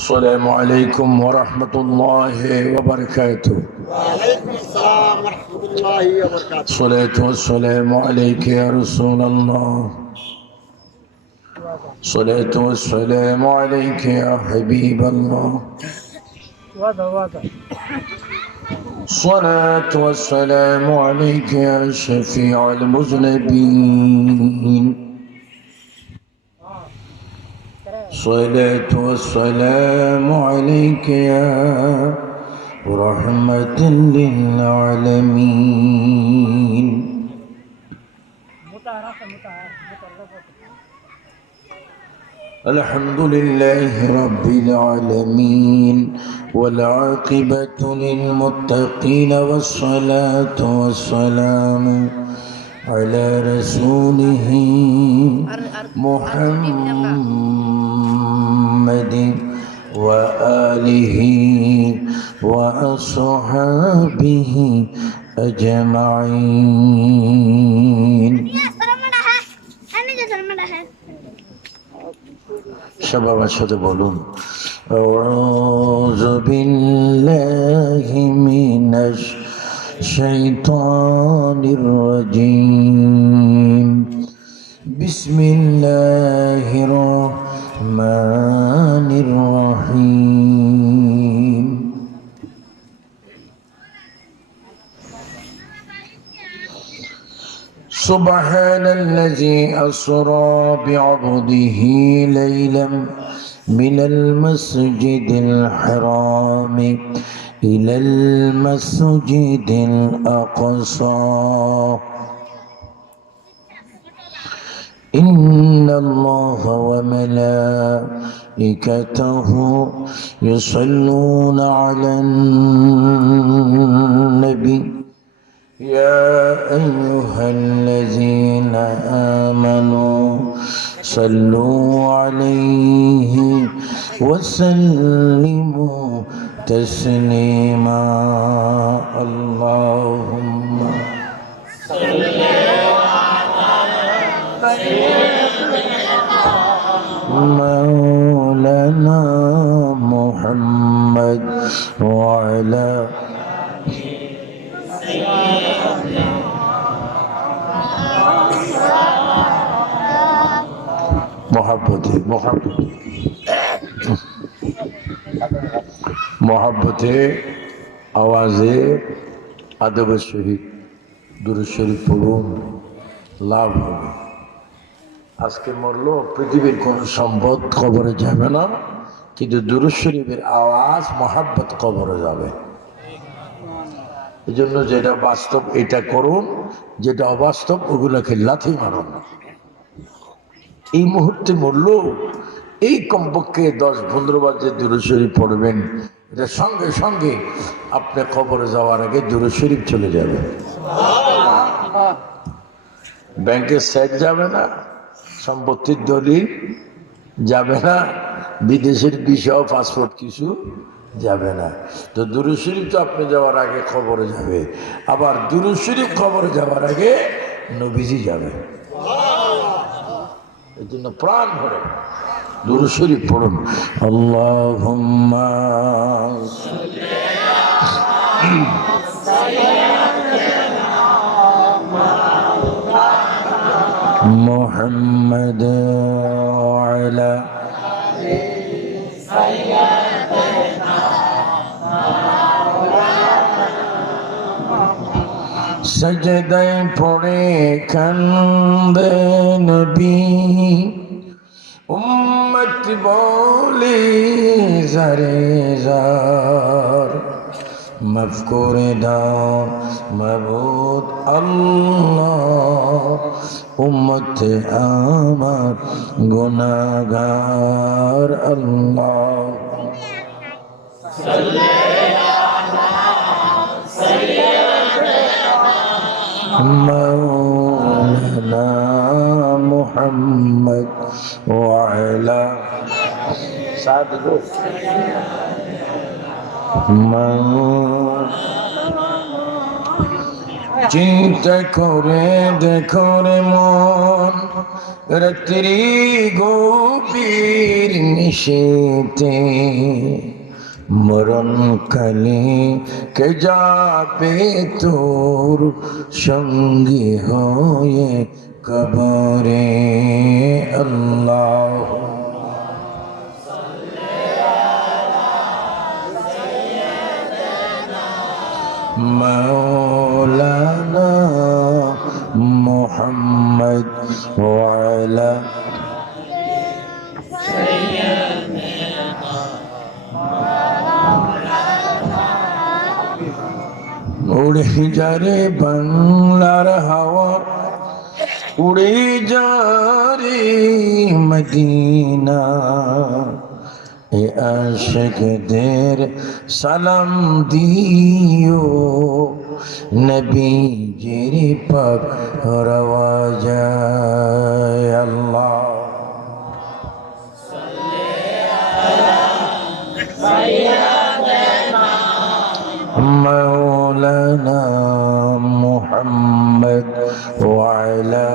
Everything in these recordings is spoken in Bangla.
السلام عليكم ورحمة الله وبركاته. وعليكم السلام ورحمة الله وبركاته. الصلاة والسلام عليك يا رسول الله. الصلاة والسلام عليك يا حبيب الله. الصلاة والسلام عليك يا شفيع المذنبين. الصلاة والسلام عليك يا رحمة للعالمين. الحمد لله رب العالمين والعاقبة للمتقين والصلاة والسلام على رسوله محمد وآله وأصحابه أجمعين. شباب الشهداء بولون أعوذ بالله من الشيطان الرجيم. بسم الله الرحمن الرحيم. سبحان الذي أسرى بعبده ليلا من المسجد الحرام إلى المسجد الأقصى إن الله وملائكته يصلون على النبي يا أيها الذين آمنوا صلوا عليه وسلموا تسليما. اللهم صل مولانا محمد وعلى मोहब्बते आवाज़े अदब शहीद दुरूद शरीफ पढ़ुन लाभ হবে। আজকে মরলো পৃথিবীর কোন সম্পদ কবরে যাবে না, কিন্তু দুরূদ শরীফের আওয়াজ মোহাব্বত কবরে যাবে। এই জন্য যেটা বাস্তব এটা করুন, যেটা অবাস্তব ওগুলোকে লাথি মারুন। এই মুহূর্তে মরলো এই কমপক্ষে 10-15 বার যে দুরূদ শরীফ পড়বেন, এটা সঙ্গে সঙ্গে আপনি কবরে যাওয়ার আগে দুরূদ শরীফ চলে যাবে। ব্যাংকের সেট যাবে না, সম্পত্তির দলিল যাবে না, বিদেশের ভিসা পাসপোর্ট কিছু যাবে না। তো দুরূদ শরীফ তো আপনি যাওয়ার আগে খবরে যাবে, আবার দুরূদ শরীফ খবরে যাওয়ার আগে নবীজি যাবে। এই জন্য প্রাণ ভরে দুরূদ শরীফ পড়ুন। আল্লাহুম্মা মুহাম্মাদ ওয়ালা সজদায় পড়ে কান্দে নবী, উম্মত বলে জারে জার, মাফ করে দাও মাবুদ আল্লাহ, উম্মত আমার গুনাহগার আল্লাহ। مولانا محمد وعلى চিন্তা করে দেখো রে মন, রাত্রি গভীর নিশেতে মরণ কালে কে যাবে তোর সঙ্গী হয়ে কবরে আল্লাহ مولانا محمد وعلى উড়ে যারে বাংলার হাওয়া উড়ে যারে মদিনা এ আশিকদের সালাম দিও নবীজির পাক রওয়াজায় আল্লাহ مولانا محمد وعلى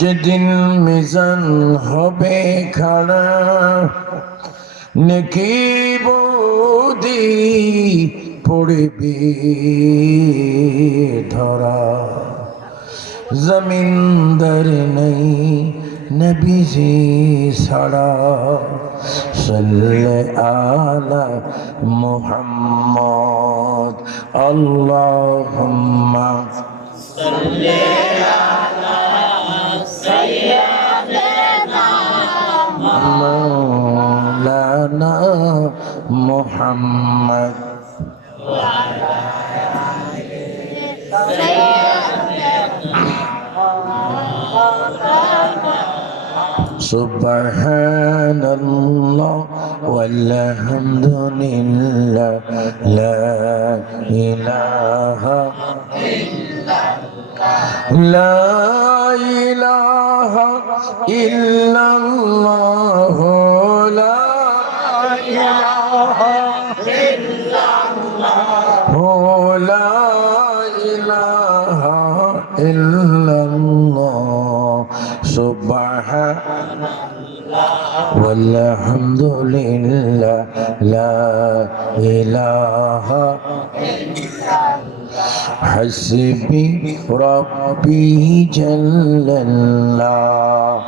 যেদিন মিজান হবে খাড়া নেকি বৌদি পড়বে ধরা জমিনদার নেই নবীজি ছাড়া সাল্লে আলা মুহাম্মদ আল্লাহুম্মা সাল্লি আলা সাইয়্যিদিনা মাওলানা মুহাম্মদ ওয়া আলা আলিহি সাইয়্যিদিনা সুবহানাল্লাহ ওয়ালহামদুলিল্লাহ লা ইলাহা লা ইলাহা ইল্লাল্লাহ লা ইলাহা ইল্লাল্লাহ লা ইলাহা ইল্লাল্লাহ সুবহানাল্লাহ ওয়ালহামদুলিল্লাহ লা ইলাহা حسبي ربي جل الله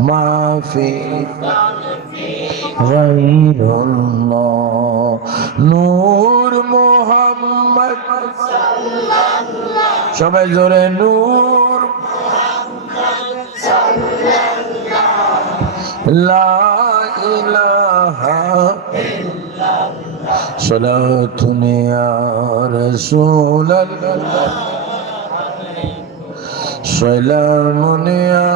ما في غير الله نور محمد صلى الله সবাই জোরে নূর محمد صلى الله لا إله إلا الله صلاة يا رسول الله سلام يا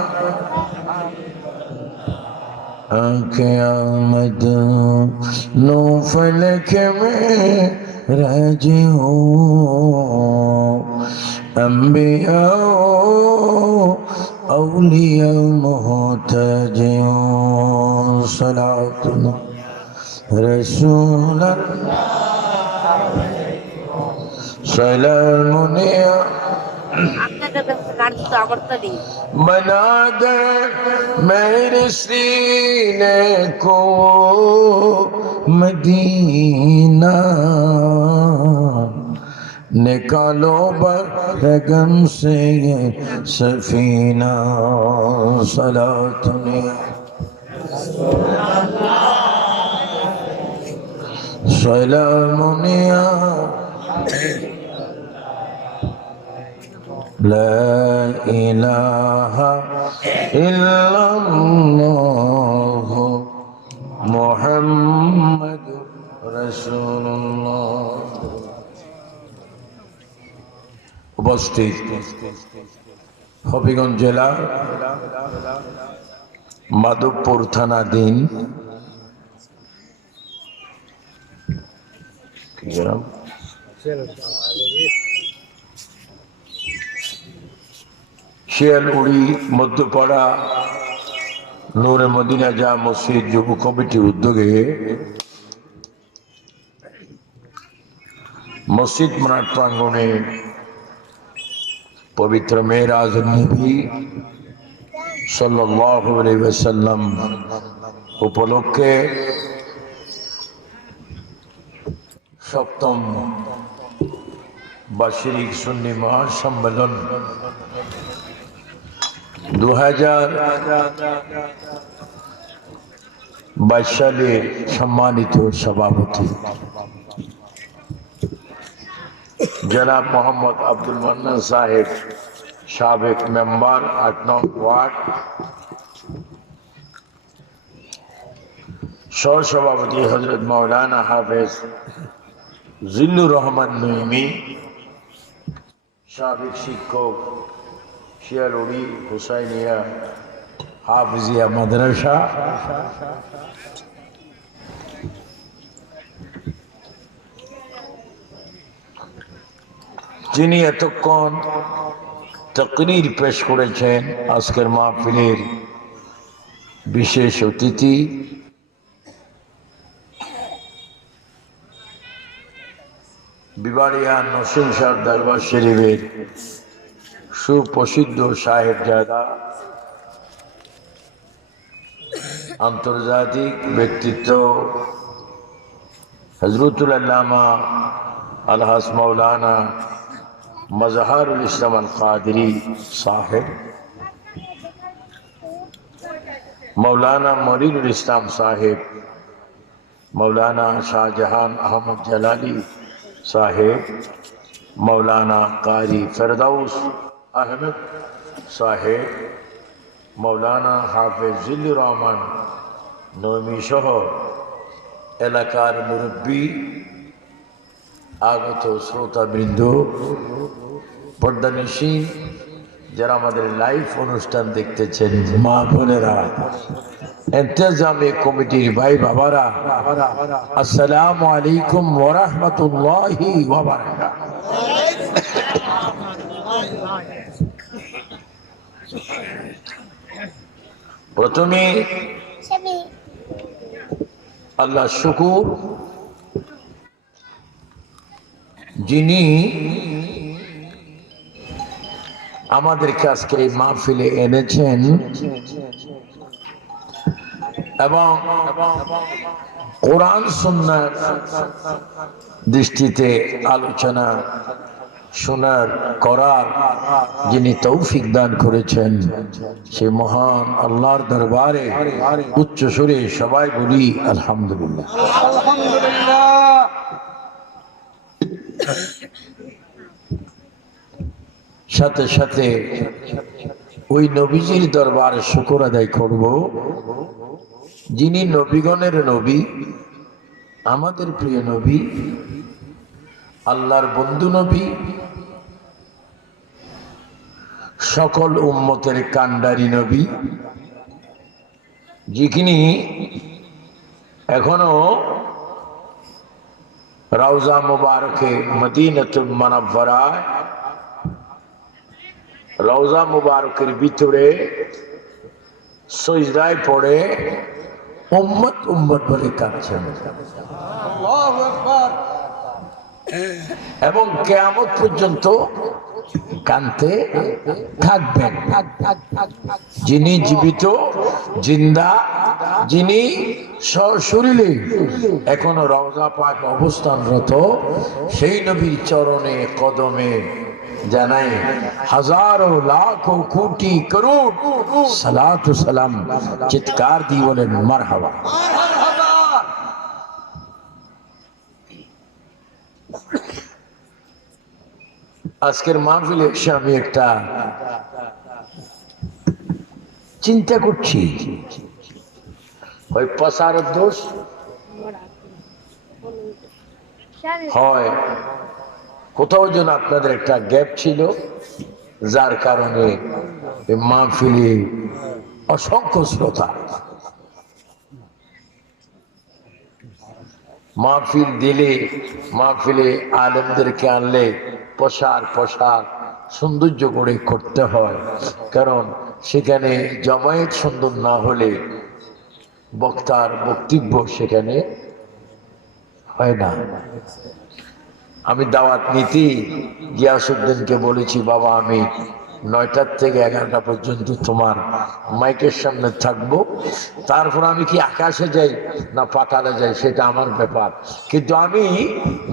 قیامت نو فلک میں راجی ہو انبیاء اولیاء محتاج صلاة رسول اللہ سلام یا بنا دے میرے سینے کو مدینہ نکالو برگم سے یہ سفینہ صلاۃ سلام یا لا إله إلا الله محمد رسول الله উপস্থিত হবিগঞ্জ জেলা মাধবপুর থানাধীন শিয়ালউড়ি মধ্যপাড়া নূরে মদিনা যা মসজিদ যুব কমিটির উদ্যোগে মসজিদ মাঠ প্রাঙ্গণে পবিত্র মেরাজ নবী সাল্লাল্লাহু আলাইহি ওয়াসাল্লাম উপলক্ষে সপ্তম বার্ষিক সুন্নি মহাসম্মেলন 2022 সালের সম্মানিত সভাপতি জনাব মোহাম্মদ আব্দুল মান্নান সাহেব, সাবেক মেম্বার 8 নং ওয়ার্ড, সহসভাপতি হযরত মাওলানা হাফেজ জিল্লুর রহমান নঈমী, সাবেক শিক্ষক শিয়ালুড়ি হুসাইনিয়া হাফিজিয়া মাদ্রাসা, যিনি এতক্ষণ তাকরীর পেশ করেছেন, আজকের মাহফিলের বিশেষ অতিথি বিবাড়িয়া নসিম শাহ দরবার শরীফের সুপ্রসিদ্ধ সাহেবজাদা, আন্তর্জাতিক ব্যক্তিত্ব হযরতুল আল্লামা আলহাজ মৌলানা মজহারুল ইসলাম আল কাদরি সাহেব, মৌলানা মনিরুল ইসলাম সাহেব, মৌলানা শাহজাহান আহমদ জালালি साहेब, मौलाना कारी फिरदौस अहमद साहेब, मौलाना हाफिज जिल्लुर रहमान नईमी सह एलाकार मुरब्बी, आगत श्रोताबृंद, पर्दानिशीन যারা আমাদের লাইভ অনুষ্ঠান দেখতেছেন, মা বোনেরা, ইন্তেজামী কমিটির ভাই বাবারা, আসসালামু আলাইকুম ওয়া রাহমাতুল্লাহি ওয়া বারাকাতুহু। প্রথমে আল্লাহ শুকর, যিনি আমাদেরকে আজকে এই মাহফিলে এনেছেন এবং কোরআন সুন্নাহর দৃষ্টিতে আলোচনা শোনার করার যিনি তৌফিক দান করেছেন, সে মহান আল্লাহর দরবারে উচ্চ সুরে সবাই বলি আলহামদুলিল্লাহ। সাথে সাথে ওই নবীজির দরবারে শুকর আদায় করব, যিনি নবীগণের নবী, আমাদের প্রিয় নবী, আল্লাহর বন্ধু নবী, সকল উম্মতের কান্ডারি নবী, যিনি এখনো রওজা মুবারকে মদিনাতুল মুনাওয়ারায় রওজা মুবারকের ভিতরে সিজদায় পড়ে উম্মত উম্মত বলে কাঁদছেন এবং কিয়ামত পর্যন্ত কাঁদতে থাকবেন। যিনি জীবিত, জিন্দা, যিনি সশরীরে এখনো রওজা পাক অবস্থানরত, সেই নবীর চরণে কদমে জানাই হাজারো লাখো কোটি করোড় সালাত ও সালাম, চিৎকার দিয়ে বলেন মারহাবা। আজকের মাহফিলে এসে আমি একটা চিন্তা করছি, ওই প্রচারের দোষ হয়, কোথাও যেন আপনাদের একটা গ্যাপ ছিল, যার কারণে মাহফিলে অসংখ্য শ্রোতা, মাহফিল দিলে, মাহফিলে আলেমদেরকে আনলে পোশাক সৌন্দর্য করে করতে হয়, কারণ সেখানে জমায়েত সুন্দর না হলে বক্তার বক্তব্য সেখানে হয় না। আমি দাওয়াত নীতি গিয়াসউদ্দিনকে বলেছি, বাবা আমি 9টা থেকে 11টা পর্যন্ত তোমার মাইকের সামনে থাকবো, তারপর আমি কি আকাশে যাই না পাতালে যাই সেটা আমার ব্যাপার, কিন্তু আমি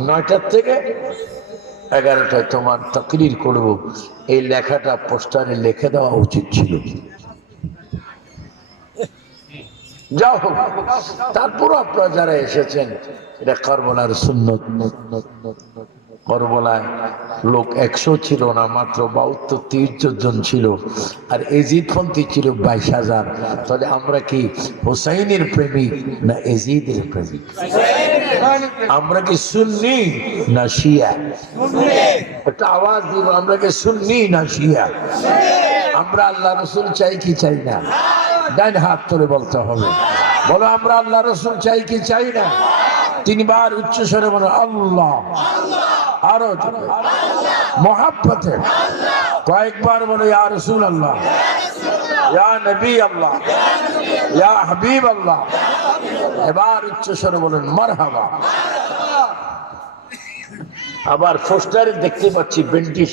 9টা থেকে 11টায় তোমার তাকরীর করব, এই লেখাটা পোস্টারে লিখে দেওয়া উচিত ছিল। যাও হোক, তারপরও আপনারা যারা এসেছেন, এটা কারবালার সুন্নত। কারবালায় লোক 100 ছিল না, মাত্র 72-73 জন ছিল, আর এজিদপন্থী ছিল 22,000। তাহলে আমরা কি হুসাইনের প্রেমিক না এজিদের প্রেমিক? আমরা কি সুন্নি না শিয়া? একটা আওয়াজ দিব, আমরা কি সুন্নি না শিয়া? আমরা আল্লাহ রসুল চাই কি চাই না? ডান হাত তুলে বলতে হবে, বলো আমরা আল্লাহ রসুল চাই কি চাই না? 3 বার উচ্চ স্বরে বলো আল্লাহ, আরো মোহাব্বতে কয়েকবার বলো ইয়া রাসূল আল্লাহ, ইয়া নবী আল্লাহ, ইয়া হাবিব আল্লাহ। এবার উচ্চ স্বরে বলেন মারহাবা। আবার পোস্টারে দেখতে পাচ্ছি বেন্টিশ,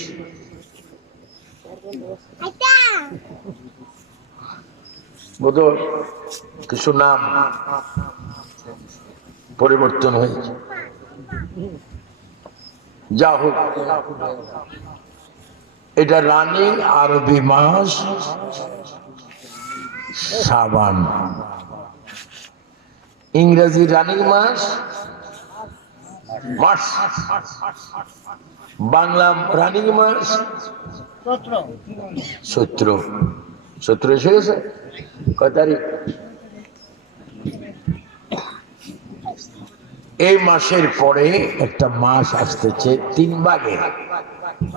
বোধ কিছু নাম পরিবর্তন হয়েছে। যা হোক, এটা রানী আরবি মাস শাবান, ইংরেজি রানী মাস মার্চ, বাংলা রানী মাস চৈত্র। চৈত্র এসে গেছে, কয় তারিখ? এই মাসের পরে একটা মাস আসতেছে 3 ভাগে,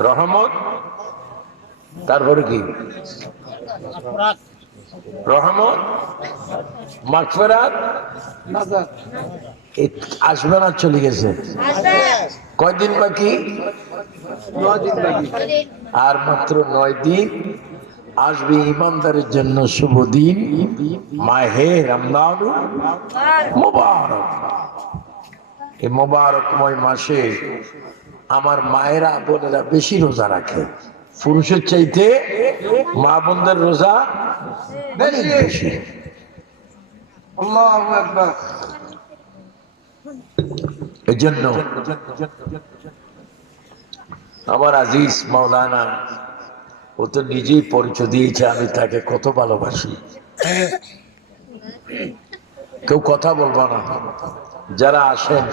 রহমত, তারপরে কি রহমত, মাগফিরাত, আসবে না চলে গেছে? কয়দিন বাকি? 9 দিন বাকি। আর মাত্র 9 দিন আসবে ইমানদারের জন্য শুভ দিন, মাহে রমজান মুবারক। এই মুবারকময় মাসে আমার মায়েরা বোনেরা বেশি রোজা রাখে, পুরুষের চাইতে মা বোনদের রোজা বেশি। আল্লাহু আকবার। এজন্য আমার আজিজ মাওলানা, ও তো নিজেই পরিচয় দিয়েছে আমি তাকে কত ভালোবাসি। কেউ কথা বলবো না, যারা আসেন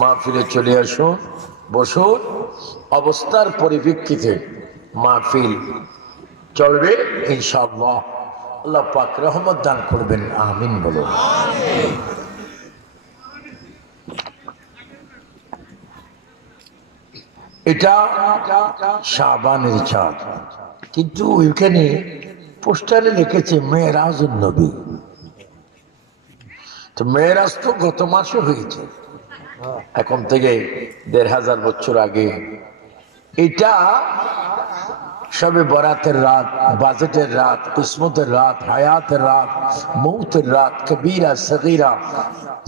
মাহফিলে চলে আসুন, বসুন। অবস্থার পরিপ্রেক্ষিতে মাহফিল চলবে ইনশাআল্লাহ। আল্লাহ পাক রহমত দান করবেন, আমিন বলো। এটা শাবানের চাঁদ, কিন্তু ওইখানে পোস্টারে লিখেছে মেরাজুন নবী। তো মেরাজ তো গত মাসে হয়েছে, এখন থেকে 1500 বছর আগে। এটা সবে বরাতের রাত, বাজেটের রাত, কিসমতের রাত, হায়াতের রাত, মৌতের রাত, কবিরা সগীরা,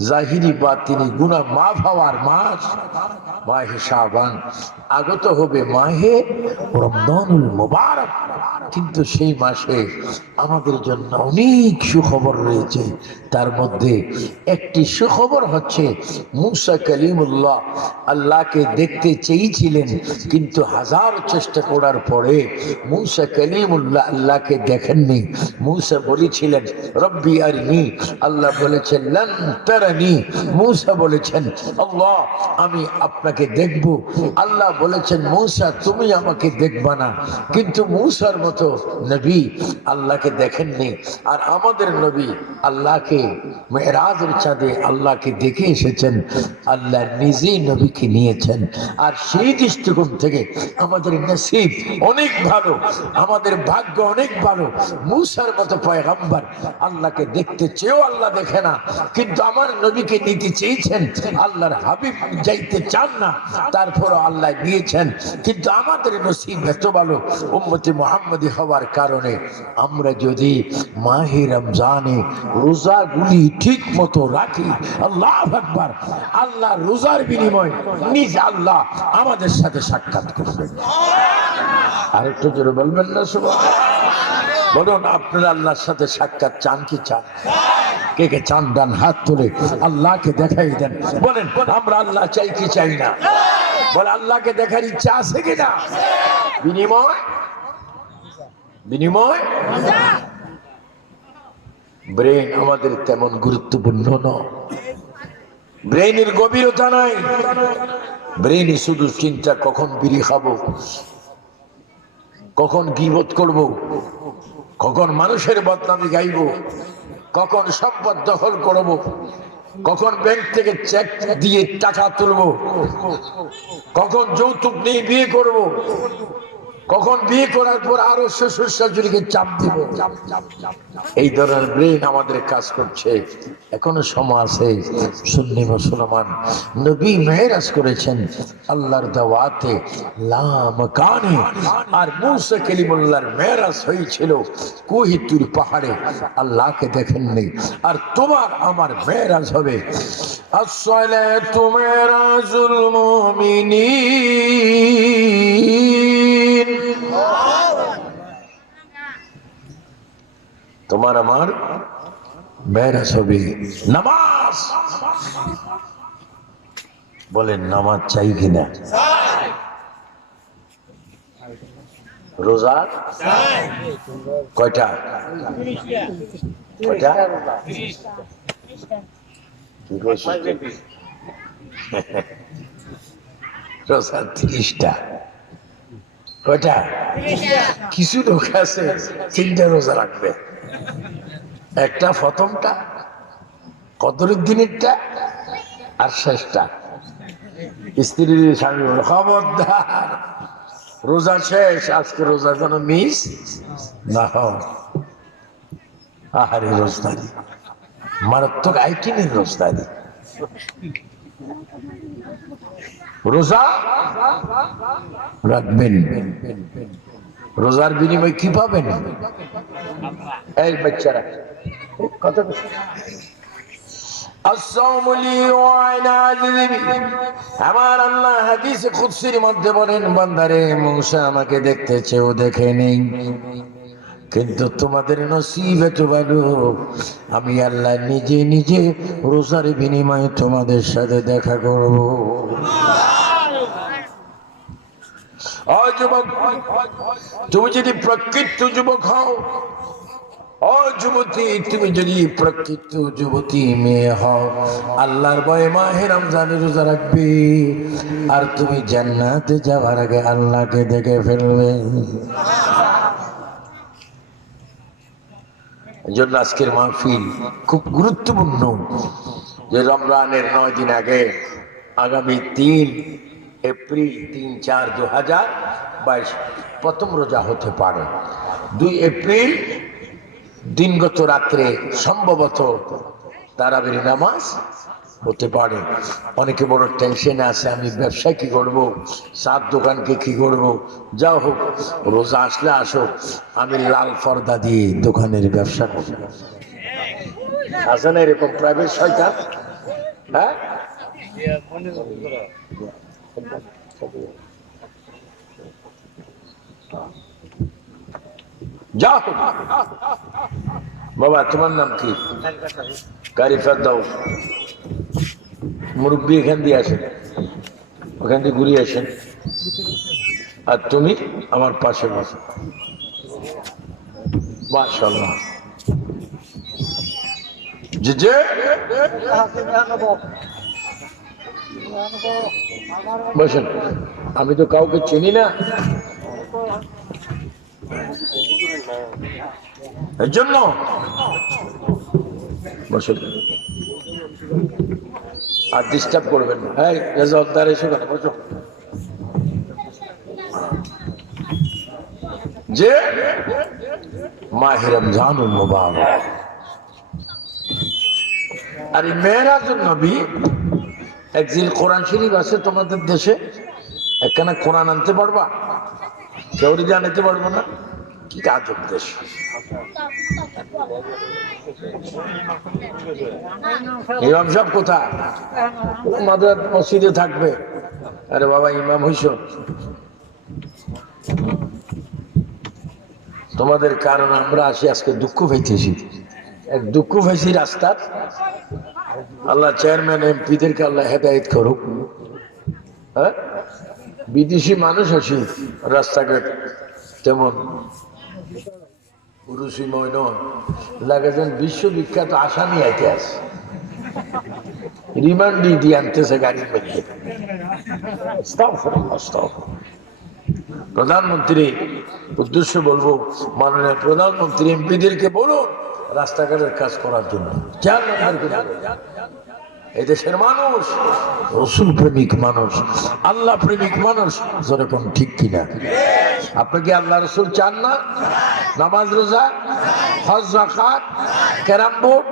জাহিরি বাতিনি গুনাহ মাফ হওয়ার মাস মাহে শাবান। আগত হবে মাহে রমজানুল মুবারক, কিন্তু সেই মাসে আমাদের জন্য অনেক সুখবর রয়েছে। তার মধ্যে একটি সুখবর হচ্ছে মুসা কালিমুল্লাহ আল্লাহকে দেখতে চেয়েছিলেন, কিন্তু 1000 চেষ্টা করার পরে মুসা কালিমুল্লাহ আল্লাহকে দেখেননি। মুসা বলেছিলেন রব্বি আরিনি, আল্লাহ বলেছেন লান তারানি। মুসা বলেছেন আল্লাহ আমি আপনাকে দেখব, আল্লাহ বলেছেন মুসা তুমি আমাকে দেখবা না। কিন্তু মুসার মতো নবী আল্লাহকে দেখেননি, আর আমাদের নবী আল্লাহকে মেরাজের চাঁদে আল্লাহকে দেখে এসেছেন, আল্লাহ নিজেই নবীকে নিয়েছেন। আর সেই দৃষ্টিকোণ থেকে আমাদের নসিব অনেক ভালো, আমাদের ভাগ্য অনেক ভালো। মুসার মতো পয়গম্বর আল্লাহকে দেখতে চেয়েও আল্লাহ দেখে না, কিন্তু আমার নবীকে নিতে চেয়েছেন, আল্লাহর হাবিব যাইতে চান না, তারপরও আল্লাহ নিয়েছেন। কিন্তু আমাদের নসিব এত ভালো, উম্মতে মুহাম্মদী হওয়ার কারণে আমরা যদি মাহে রমজানে রোজাগুলি ঠিক মতো রাখি, আল্লাহু আকবার, আল্লাহ রোজার বিনিময়ে নিজ আল্লাহ আমাদের সাথে সাক্ষাৎ করবেন। আরেকটু জোরে বলবেন না সুবহানাল্লাহ? বলুন, আপনারা আল্লাহর সাথে সাক্ষাৎ চান কি চান? কে কে চান ডান হাত তুলে আল্লাহকে দেখাই দেন। বলেন, আমরা আল্লাহ চাই কি চাই না? বলে, আল্লাহকে দেখার ইচ্ছা আছে কিনা? বিনিময় বিনিময় ব্রেন আমাদের তেমন গুরুত্বপূর্ণ নয়। ব্রেনের গভীরতা নাই। ব্রেনে শুধু চিন্তা, কখন বিড়ি খাবো, কখন গীবত করব, কখন মানুষের বদনামি গাইব, কখন সম্পদ দখল করব, কখন ব্যাংক থেকে চেক দিয়ে টাকা তুলব, কখন যৌতুক নিয়ে বিয়ে করব, কখন বিয়ে করার পর আরো শ্বশুর শাশুড়িকে চাপ দিব। এই ধরনের ব্রেন আমাদের কাজ করছে। এখনো সময় আছে। সুন্নি মুসলমান নবী মেরাজ করেছেন আল্লাহর দাওয়াতে লামকানে, আর মুসা কালিমুল্লাহর মেরাজ হয়েছিল কোহি তুর পাহাড়ে, আল্লাহকে দেখেননি। আর তোমার আমার মেরাজ হবে আসসালাতু মেরাজুল মুমিনিন। তোমার আমার মেরাজ হবে নামাজ। বলেন, নামাজ চাই কিনা? রোজা কয়টা? কয়টা? কি কইছিস? রোজা 30টা। কয়টা? কিছু লোক আছে 3টা রোজা রাখবে। একটা প্রথমটা, কদরের দিনেরটা, আর শেষটা। স্ত্রীর স্বামী বলে, খবরদার, রোজা শেষ, আজকে রোজা যেন মিস না হয়। আহারে রোজদারি, মারাত্মক আইটিনের রোজদারি। রোজা রাখবেন, রোজার বিনিময়ে কি পাবেন? এই বাচ্চারা কত আমার আল্লাহ হাদিসে কুদসির মধ্যে বলেন, বান্দারে, মুসা আমাকে দেখতে চেয়েও দেখে নেই, কিন্তু তোমাদের নসিবে তো ভালো, আমি আল্লাহ নিজে নিজে রোজার বিনিময়ে তোমাদের সাথে দেখা করব। ও যুবক, তুমি যদি প্রকৃত যুবক হও, ও যুবতী, তুমি যদি প্রকৃত যুবতী মেয়ে হও, আল্লাহর ভয়ে মাহে রমজানে রোজা রাখবে, আর তুমি জান্নাতে যাওয়ার আগে আল্লাহকে দেখে ফেলবে। এজন্য আজকের মাহফিল খুব গুরুত্বপূর্ণ। যে রমজানের 9 দিন আগে, আগামী 3 এপ্রিল 3-4 2022 প্রথম রোজা হতে পারে। 2 এপ্রিল দিনগত রাত্রে সম্ভবত তারাবির নামাজ হতে পারে। অনেকে বড় টেনশনে আছে, আমি ব্যবসা কি করব, সাত দোকানকে কি করব। যাও হোক, রোজা আসলে আসো, আমি লাল পর্দা দিয়ে দোকানের ব্যবসা করব। আছে না এরকম প্রাইভেট শয়তান? হ্যাঁ, যাও বাবা, তোমার নাম কি? কারিফাত দাও। মুরব্বী এখান দিয়ে আসেন, ওখান দিয়ে ঘুরিয়ে আসেন। আর তুমি আমার পাশে বসো। মাশাআল্লাহ। জি জি, বসেন। আমি তো কাউকে চিনি না, এর জন্য বসেন। আর ডিস্টার্ব করবেন না। হ্যাঁ, রেজাল্টদার এসো, বসো। যে মাহে রমজানুল মুবারক, আর এই মেরাজুন নবী, একদিন কোরআন শরীফ আছে তোমাদের দেশে, একখানা কোরআন আনতে পারবা? কেউ জানাতে পারবো না। কি আজব দেশ। ইমাম সাহেব কোথায়? মাদ্রাস মসজিদে থাকবে। আরে বাবা, ইমাম হইছ, তোমাদের কারণে আমরা আসি আজকে দুঃখ পাইতেছি। এক দুঃখ পাইছি রাস্তার। আল্লাহ চেয়ারম্যান এমপিদেরকে আল্লাহ হেদায়েত করুক। হ্যাঁ, বিদেশি মানুষ আসি রাস্তাঘাট, যেমন পুরুষী ময়ন লাগে যেন বিশ্ববিখ্যাত আসামি আইতে আছে, রিমান্ডি দিয়ে আনতেছে গাড়ির মধ্যে। প্রধানমন্ত্রী উদ্দেশ্য বলবো, মাননীয় প্রধানমন্ত্রী এমপিদেরকে বলুন রাস্তাঘাটের কাজ করার জন্য। এই দেশের মানুষ রসুল প্রেমিক মানুষ, আল্লাহ প্রেমিক মানুষ, যেরকম ঠিক কিনা? আপনি কি আল্লাহ রসুল চান না? নামাজ রোজা হজ যাকাত কেরাম বোর্ড,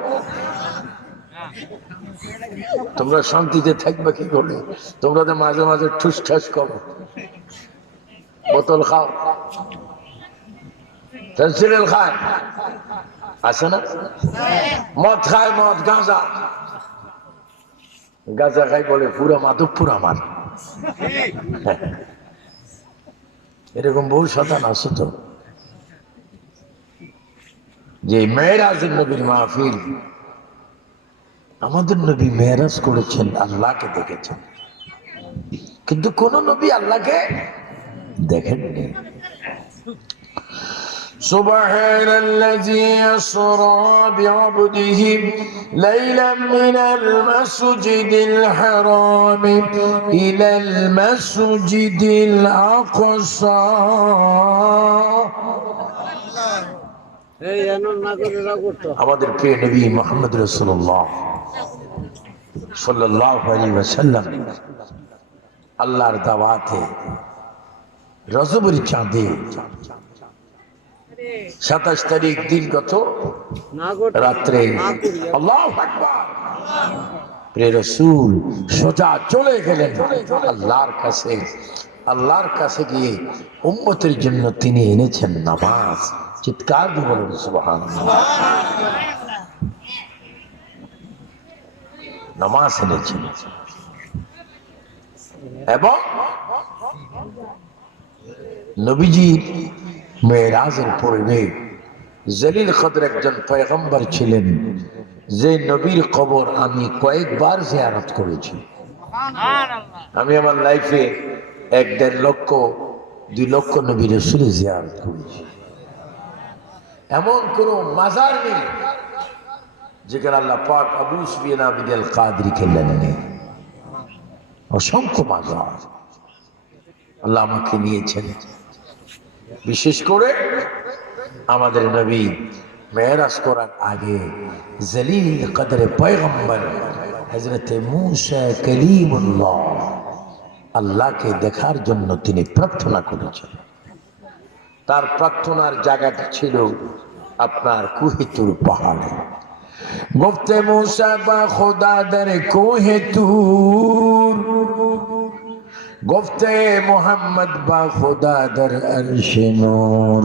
তোমরা শান্তিতে থাকবে কি করে? তোমরা তো মাঝে মাঝে ঠুস ঠাস করো, বোতল খাও, পেন্সিল খায়, আছে না? মদ খায়, মদ গাঁজা, গাঁজা খাই বলে পুরা মাধবপুর আমার। এরকম বহু শতান আছে তো। যে মেরাজের নবীর মাহফিল, আমাদের নবী মেরাজ করেছেন, আল্লাহকে দেখেছেন, কিন্তু কোন নবী আল্লাহকে দেখেননি। سبحان الذي أسرى بعبده ليلا من المسجد الحرام إلى المسجد الأقصى আমাদের প্রিয় নবী মুহাম্মদ রাসূলুল্লাহ সাল্লাল্লাহু আলাইহি ওয়াসাল্লাম আল্লাহর দাওয়াতে রজবের চাঁদে 27 তারিখ দিন গত রাত্রে আল্লাহু আকবার প্রিয় রাসূল সোজা চলে গেলেন আল্লাহর কাছে। আল্লাহর কাছে গিয়ে উম্মতের জন্য তিনি এনেছেন নামাজ। চিৎকার দিয়ে বলুন সুবহানাল্লাহ। নামাজ এনেছেন এবং নবীজির মেরাজের পূর্বে জলিল কদর একজন পয়গম্বর ছিলেন, যে নবীর কবর আমি কয়েকবার জিয়ারত করেছি। আমি আমার লাইফে 1-1.5 লক্ষ 2 লক্ষ নবী রাসূলের জিয়ারত করেছি। এমন কোন মাজার নেই যেখানে আল্লাহ পাক আবু সুফিয়ান আবিদুল কাদেরকে নেননি। অসংখ্য মাজার আল্লাহ আমাকে নিয়েছেন। বিশেষ করে আমাদের নবী মেরাজ করার আগে জলিল কদরে পয়গম্বর হযরত মূসা কালিমুল্লাহ আল্লাহকে দেখার জন্য তিনি প্রার্থনা করেছেন। তার প্রার্থনার জায়গাটা ছিল আপনার কুহে তুর পাহাড়ে। গুফতে মূসা বা খোদা দর কুহে তুর, গুফতে মোহাম্মদ বা খোদা দর আরশে নূর।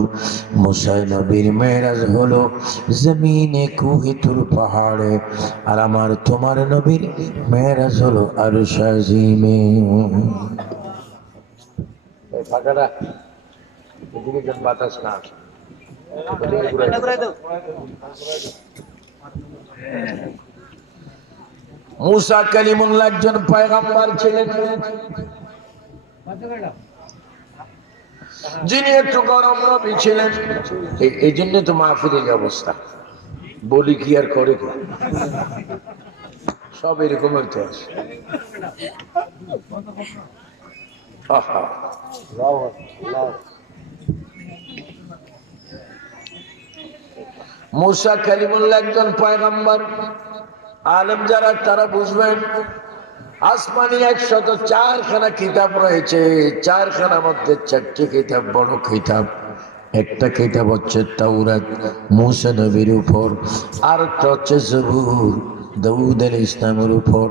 মূসা নবীর মেরাজ হলো জমিনে কুহে তুর পাহাড়ে, আর আমার তোমার নবীর মেরাজ হলো আরশ আজিমে। এই ফাঁকাটা এদিকে যেন বাতাস না আসে। মূসা কালিমুল্লাহ একজন পয়গম্বর ছিলেন, যিনি একটু গরম নবী ছিলেন। এই জন্য তো মাহফিলের অবস্থা, বলি কি আর করে কি, সব এরকম হইতে আছে। মূসা কালিমুল্লাহ একজন পয়গম্বর। আলেম যারা তারা বুঝবেন, আসমানি 104খানা কিতাব রয়েছে। 4খানার মধ্যে 4টি কিতাব বড় কিতাব। একটা কিতাব হচ্ছে তাওরাত মূসা নবীর উপর, আর একটা হচ্ছে জবুর দাউদ আলাইহিস ইসলামের উপর,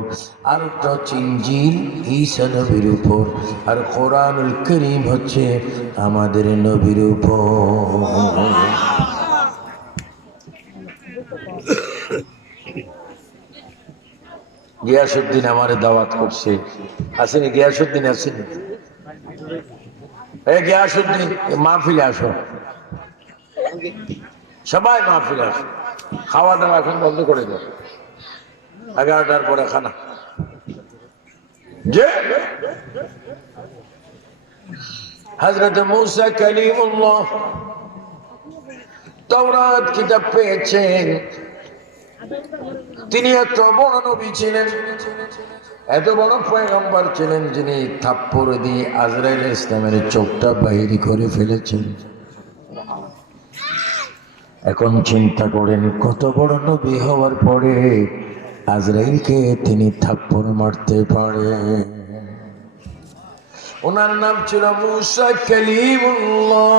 আর একটা হচ্ছে ইনজিল ঈসা নবীর উপর, আর কোরআনুল কারীম হচ্ছে আমাদের নবীর উপর। গিয়াসউদ্দিন আমারে দাওয়াত করছে, আসেনি? গিয়াসউদ্দিন আসেনি? গিয়াসউদ্দিন মাহফিলে আসো, সবাই মাহফিলে আসো। খাওয়া দাওয়া এখন বন্ধ করে দাও, 11টার পরে খানা। যে হযরত মূসা কালিমুল্লাহ তাওরাত কিতাব পেয়েছেন, তিনি এত বড় নবী ছিলেন, এত বড় পয়গম্বর ছিলেন, যিনি থাপ্পড় দিয়ে আজরাইল ইসলামের চোখটা বাহির করে ফেলেছেন। এখন চিন্তা করেন, কত বড় নবী হওয়ার পরে আজরাইলকে তিনি থাপ্পড় মারতে পারে। ওনার নাম ছিল মূসা কালিমুল্লাহ।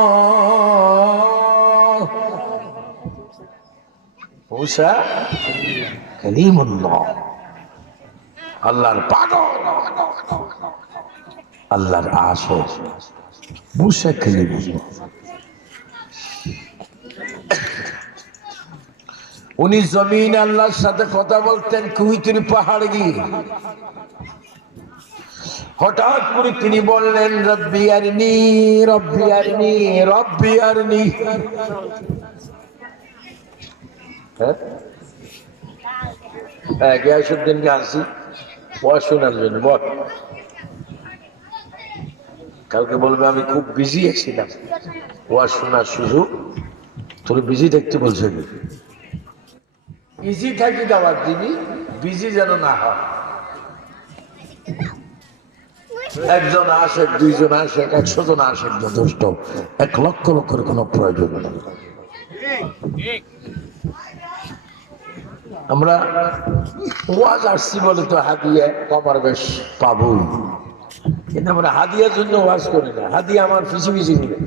মূসা কালিমুল্লাহ, আল্লাহর পাগল, আল্লাহর আশিক, মূসা কালিমুল্লাহ। উনি জমিনে আল্লাহর সাথে কথা বলতেন কুইতুর পাহাড়ে গিয়ে। হঠাৎ করে তিনি বললেন, রব্বি আরনি, রব্বি আরনি, রব্বি আরনি। গিয়াসউদ্দিনকে আসি ওয়াজ শোনার জন্য, বল। কালকে বলবে আমি খুব বিজি ছিলাম, ওয়াজ শোনার সুযোগ তোর বিজি দেখতে বলছে। ইজি থাকি দাওয়াত দিবি, বিজি যেন না হয়। একজন আসে, দুইজন আসে, 100 জন আসে যথেষ্ট, 1 লক্ষ লক্ষের কোনো প্রয়োজন নেই। আমরা ওয়াজ আসছি বলে তো হাদিয়া কমার বেশ পাবই, কিন্তু আমরা হাদিয়ার জন্য ওয়াজ করি না। হাদিয়া আমার পিছি পিছি করে।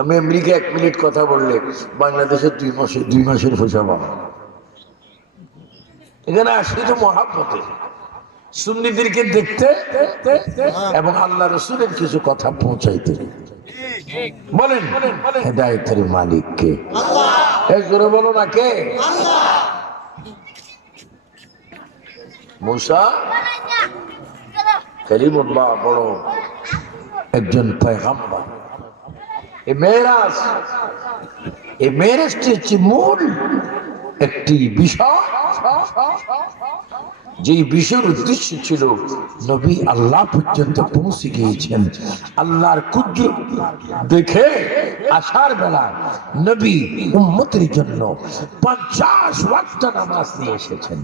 আমি আমেরিকা 1 মিনিট কথা বললে বাংলাদেশের 2 মাসের পয়সা পাবো। এখানে আসলে তো মহাব্বতে সুন্নিদেরকে দেখতে এবং আল্লাহ রসুলের কিছু কথা পৌঁছাইতে। বলেন হেদায়েতের মালিক কে? জোরে বলো না কে? মূসা কালিমুল্লাহ বড় একজন পয়গম্বর। এই মেরাজটি হচ্ছে মূল একটি বিষয়, যে বিষয়ের উদ্দেশ্য ছিল নবী আল্লাহ পর্যন্ত পৌঁছে গিয়েছেন। আল্লাহর কুদরত দেখে আসার বেলা নবী উম্মতের জন্য 50 ওয়াক্ত নামাজ নিয়ে এসেছেন।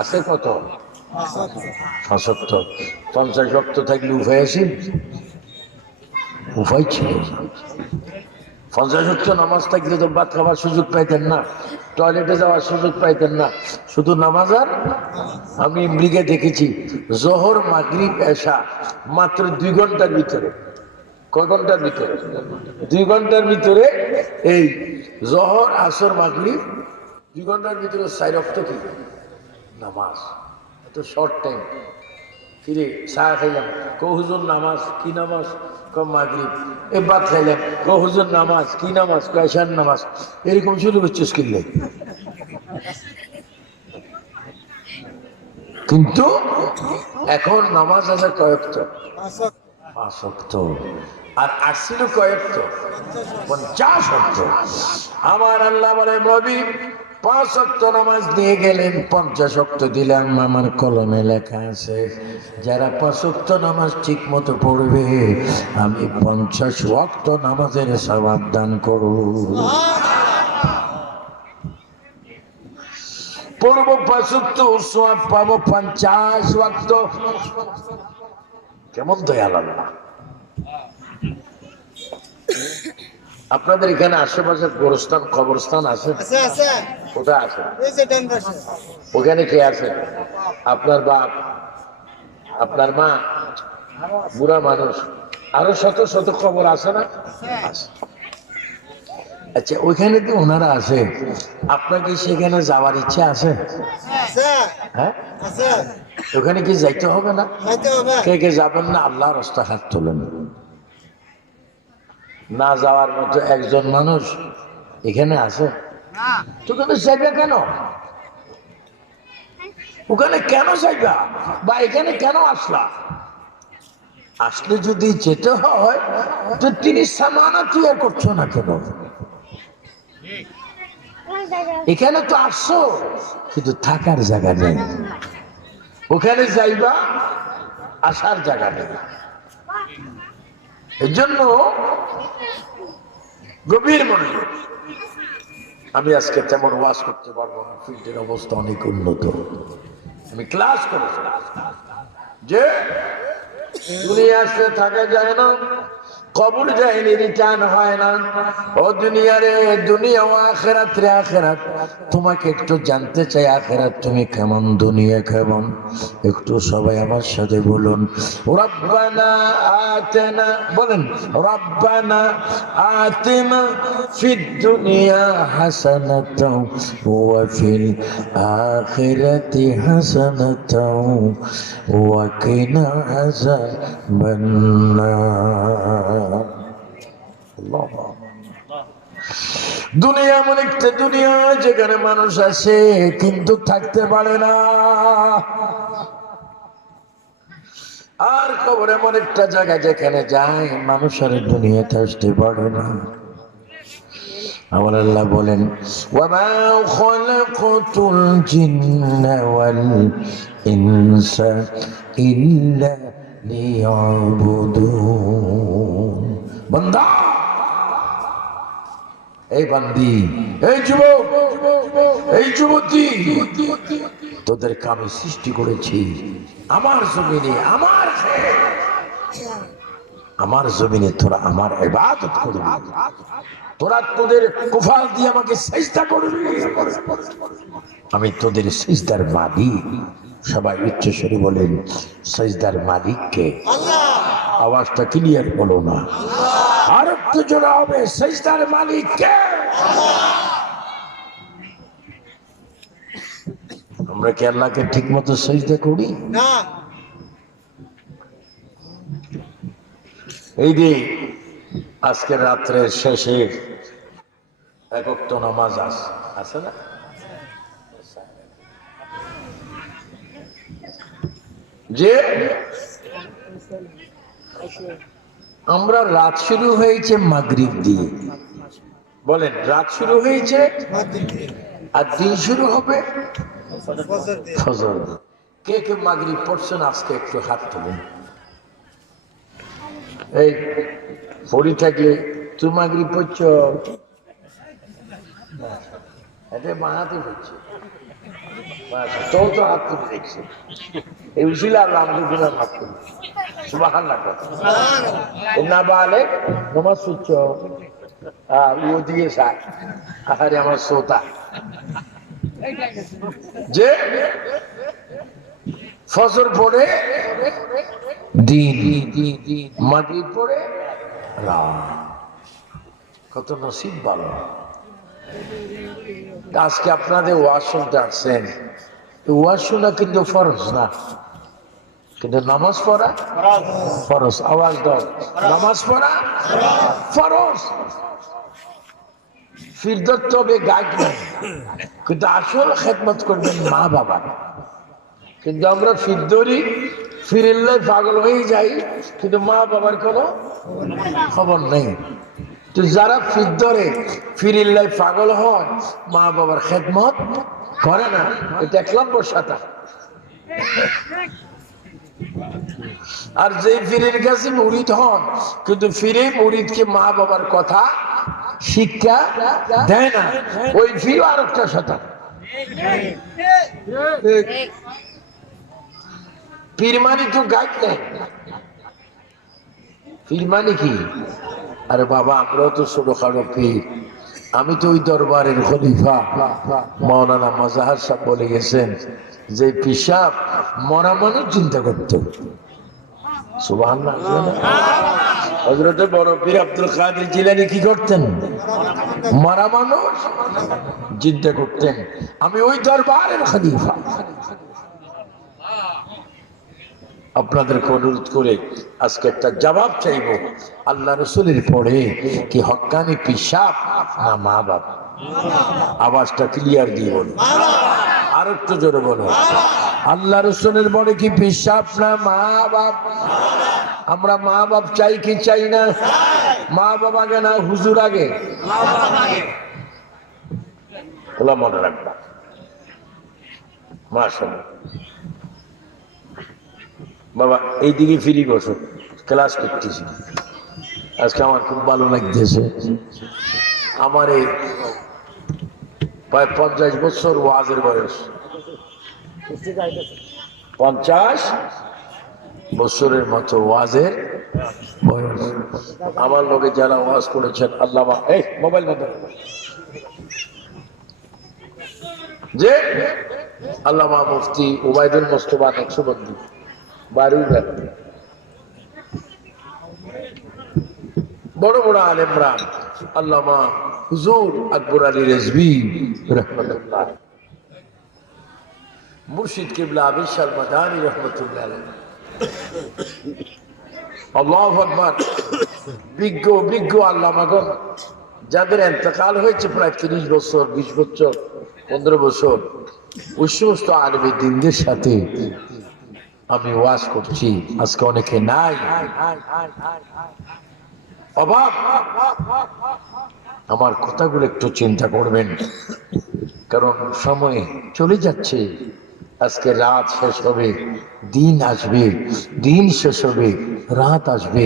আছে কত? 75। 50 ওয়াক্ত থাকলে উপায় আছে? উপায় ছিল। 50 ওয়াক্ত নামাজ থাকলে তো ভাত খাওয়ার সুযোগ পাইতেন না, টয়লেটে যাওয়ার সুযোগ পাইতেন না, শুধু নামাজ আর। আমি আমেরিকা দেখেছি জোহর মাগরিব এশা মাত্র 2 ঘন্টার ভিতরে। কয় ঘন্টার ভিতরে? 2 ঘন্টার ভিতরে। এই জোহর আসর মাগরিব 2 ঘন্টার ভিতরে 4 ওয়াক্ত কি নামাজ। এত শর্ট টাইম। ফিরে চা খাইলাম, হুজুর নামাজ। কি নামাজ? মাগরিব। এ ভাত খাইলাম, হুজুর নামাজ। কি নামাজ? এশার নামাজ। এরকম শুরু করছিস কিনলে। কিন্তু এখন নামাজ আছে কয়েকত? 5 ওয়াক্ত। আর আসছিল কয়েকত? 50 ওয়াক্ত। আমার আল্লাহ বলে নবী 5 ওয়াক্ত নামাজ দিয়ে গেলেন, 50 ওয়াক্ত দিলাম। আমার কলমে লেখা আছে যারা 5 ওয়াক্ত নামাজ ঠিক মতো পড়বে আমি 50 ওয়াক্ত নামাজের সওয়াব দান করব। পড়বো 5 ওয়াক্ত, সওয়াব পাবো 50 ওয়াক্ত। কেমন দয়াল আল্লাহ। আপনাদের এখানে আশেপাশে গোরস্থান কবরস্থান আছে? কোথায় আছে? ওখানে কে আছে? আপনার বাপ, আপনার মা, বুড়া মানুষ, আরো শত শত কবর আছে না? আচ্ছা, ওইখানে তো ওনারা আছে, আপনার কি সেখানে যাওয়ার ইচ্ছা আছে? আছে হ্যাঁ, আছে ওখানে কি যাইতে হবে না? যাইতে হবে কে কে যাবেন না? আল্লাহ রাস্তা হাত তোলেন। না যাওয়ার মতো একজন মানুষ এখানে আছে? তো ওখানে যাইবে কেন? ওখানে কেন যাইবা, বা এখানে কেন আসলা? আসলে যদি যেতে হয় তো তিনি সামানা তৈরি করছো না কেন? এখানে তো আসছো, কিন্তু থাকার জায়গা নেই। ওখানে যাইবা, আসার জায়গা নেই। এই জন্য গভীর মনে, আমি আজকে তেমন ওয়াজ করতে পারবো না, ফিল্ডের অবস্থা অনেক উন্নত। আমি ক্লাস করেছি যে দুনিয়া আসলে থাকা যায় না, কবর যায়নি, রিটার্ন হয় না। ও দুনিয়া রে, দুনিয়া ও আখেরাত রে আখেরাত। তোমাকে একটু জানতে চাই, আখেরাত তুমি কেমন, দুনিয়া কেমন? একটু সবাই আমার সাথে বলুন, রব্বানা আতিনা, বলেন রব্বানা আতিনা ফিদ দুনিয়া হাসানাতাও ওয়া ফিল আখিরাতি হাসানাতাও ওয়া কিনা আযাবান নার। আল্লাহ, দুনিয়া এমন একটা দুনিয়া যেখানে মানুষ আসে কিন্তু থাকতে পারে না, আর কবর এমন একটা জায়গা যেখানে যায় মানুষ আর দুনিয়াতে আসতে পারে না। আমার আল্লাহ বলেন, ওয়ামা খালাকাতুল জিন্না ওয়াল ইনসা ইল্লা লিয়াবুদুন। বান্দা, এই বান্দি, এই যুবক, এই যুবতী, তোদেরকে আমি সৃষ্টি করেছি আমার জমিনে, আমার জমিনে তোরা আমার ইবাদত করবি, তোরা তোদের কুফাল দিয়ে আমাকে সিজদা করবি, আমি তোদের সিজদার মালিক। সবাই উচ্চস্বরে বলেন, সিজদার মালিক কে? আওয়াজটা ক্লিয়ার বলো না, আর একটু জোরে হবে, সিজদার মালিক কে? আমরা কি আল্লাহকে ঠিক মতো সিজদা করি? না এই যে আজকের রাত্রের শেষে এক ওয়াক্ত নামাজ আছে না? যে আমরা রাত শুরু হয়েছে মাগরিব দিয়ে, বলেন রাত শুরু হয়েছে আর দিন শুরু হবে ফজর দিয়ে। কে কে মাগরিব পড়ছেন আজকে একটু হাত তুলুন। এই পড়ি থাকলে তুই মাগরিব পড়ছ, এটা বাহাতে পড়ছে, তো তো হাত তুলে দেখছে, এই উশিল আল্লাহ আলহামদুলিল্লাহ হাত তুলি সুবহানাল্লাহ না বালে নমাজ পড়ছ ও দিয়ে যায়। আরে আমার শ্রোতা, যে ফজর পড়ে দিন, মাগরিব পড়ে রাত, কত নসিব ভালো। আজকে আপনাদের ওয়াজ শুনতে আসছেন, ওয়াজ শোনা কিন্তু ফরজ না, কিন্তু নামাজ পড়া ফরজ। আওয়াজ দাও, নামাজ পড়া ফরজ। ফিরদত তবে গাইড নেই, কিন্তু আসল খেদমত করবেন মা বাবা। কিন্তু আমরা ফিরদরি ফিরিল্লাই পাগল হয়ে যাই, কিন্তু মা বাবার কোনো খবর নেই। তো যারা ফিরদরে ফিরিল্লাই পাগল হয়, মা বাবার খেদমত করে না, এটা 1 নম্বর সাথা। আর যে ফিরের কাছে মুরিদ হন, কিন্তু ফিরে মুরিদকে মা বাবার কথা শিক্ষা দেয় না, ওই ফির আর একটা সাথা। পীর মানে তো গাইড নেই, পীর মানে কি? আরে বাবা, আমরাও তো ছোটখাটো পীর। আমি তো ওই দরবারের খলিফা মাওলানা মাজাহার সাহেব বলে গেছেন যে পিসাব মরা মানুষ চিন্তা করত। সুবহানাল্লাহ। হযরতে বড় পীর আব্দুল কাদের জিলানী কি করতেন? মারা মানুষ জিন্দা করতেন। আমি ওই দরবারের খলিফা। আপনাদেরকে অনুরোধ করে আজকে একটা জবাব চাইবো, আল্লাহ রসুলের পরে কি হক্কানি পিসাব না মা বাপ? আওয়াজটা ক্লিয়ার দিয়ে বলুন, আর একটু জোরে বলুন। আল্লাহ রসুলের পরে কি পিসাব না মা বাপ? আমরা মা বাপ চাই কি চাই না? মা বাপ আগে না হুজুর আগে? ওলা মনে রাখবা। মাশাআল্লাহ। বাবা এইদিকে ফিরি বসো, ক্লাস করতেছি। আজকে আমার খুব ভালো লাগতেছে। আমার এই প্রায় 50 বছর ওয়াজের বয়স, 50 বছরের মতো ওয়াজের বয়স। আমার লোকে যারা ওয়াজ করেছেন, আল্লামা এই মোবাইল বন্ধ যে আল্লামা মুফতি উবাইদুল মোস্তফা নকশবন্দি বাড়ি, বড় বড় আলেমরা, আল্লামা হুজুর আকবর আলী রেজভী রহমতুল্লাহ, মুর্শিদ কিবলা বিশাল মাদানী রহমতুল্লাহ আলাইহি, আল্লাহু আকবার। বিজ্ঞ বিজ্ঞ আল্লামাগণ যাদের ইন্তেকাল হয়েছে প্রায় 30 বছর, 20 বছর, 15 বছর, ওই সমস্ত আলেমে দ্বীনদের সাথে আমি ওয়াজ করছি। আজকে অনেকে নাই, অভাব। আমার কথাগুলো একটু চিন্তা করবেন, কারণ সময় চলে যাচ্ছে। আজকে রাত শেষ হবে, দিন আসবে, দিন শেষ হবে, রাত আসবে।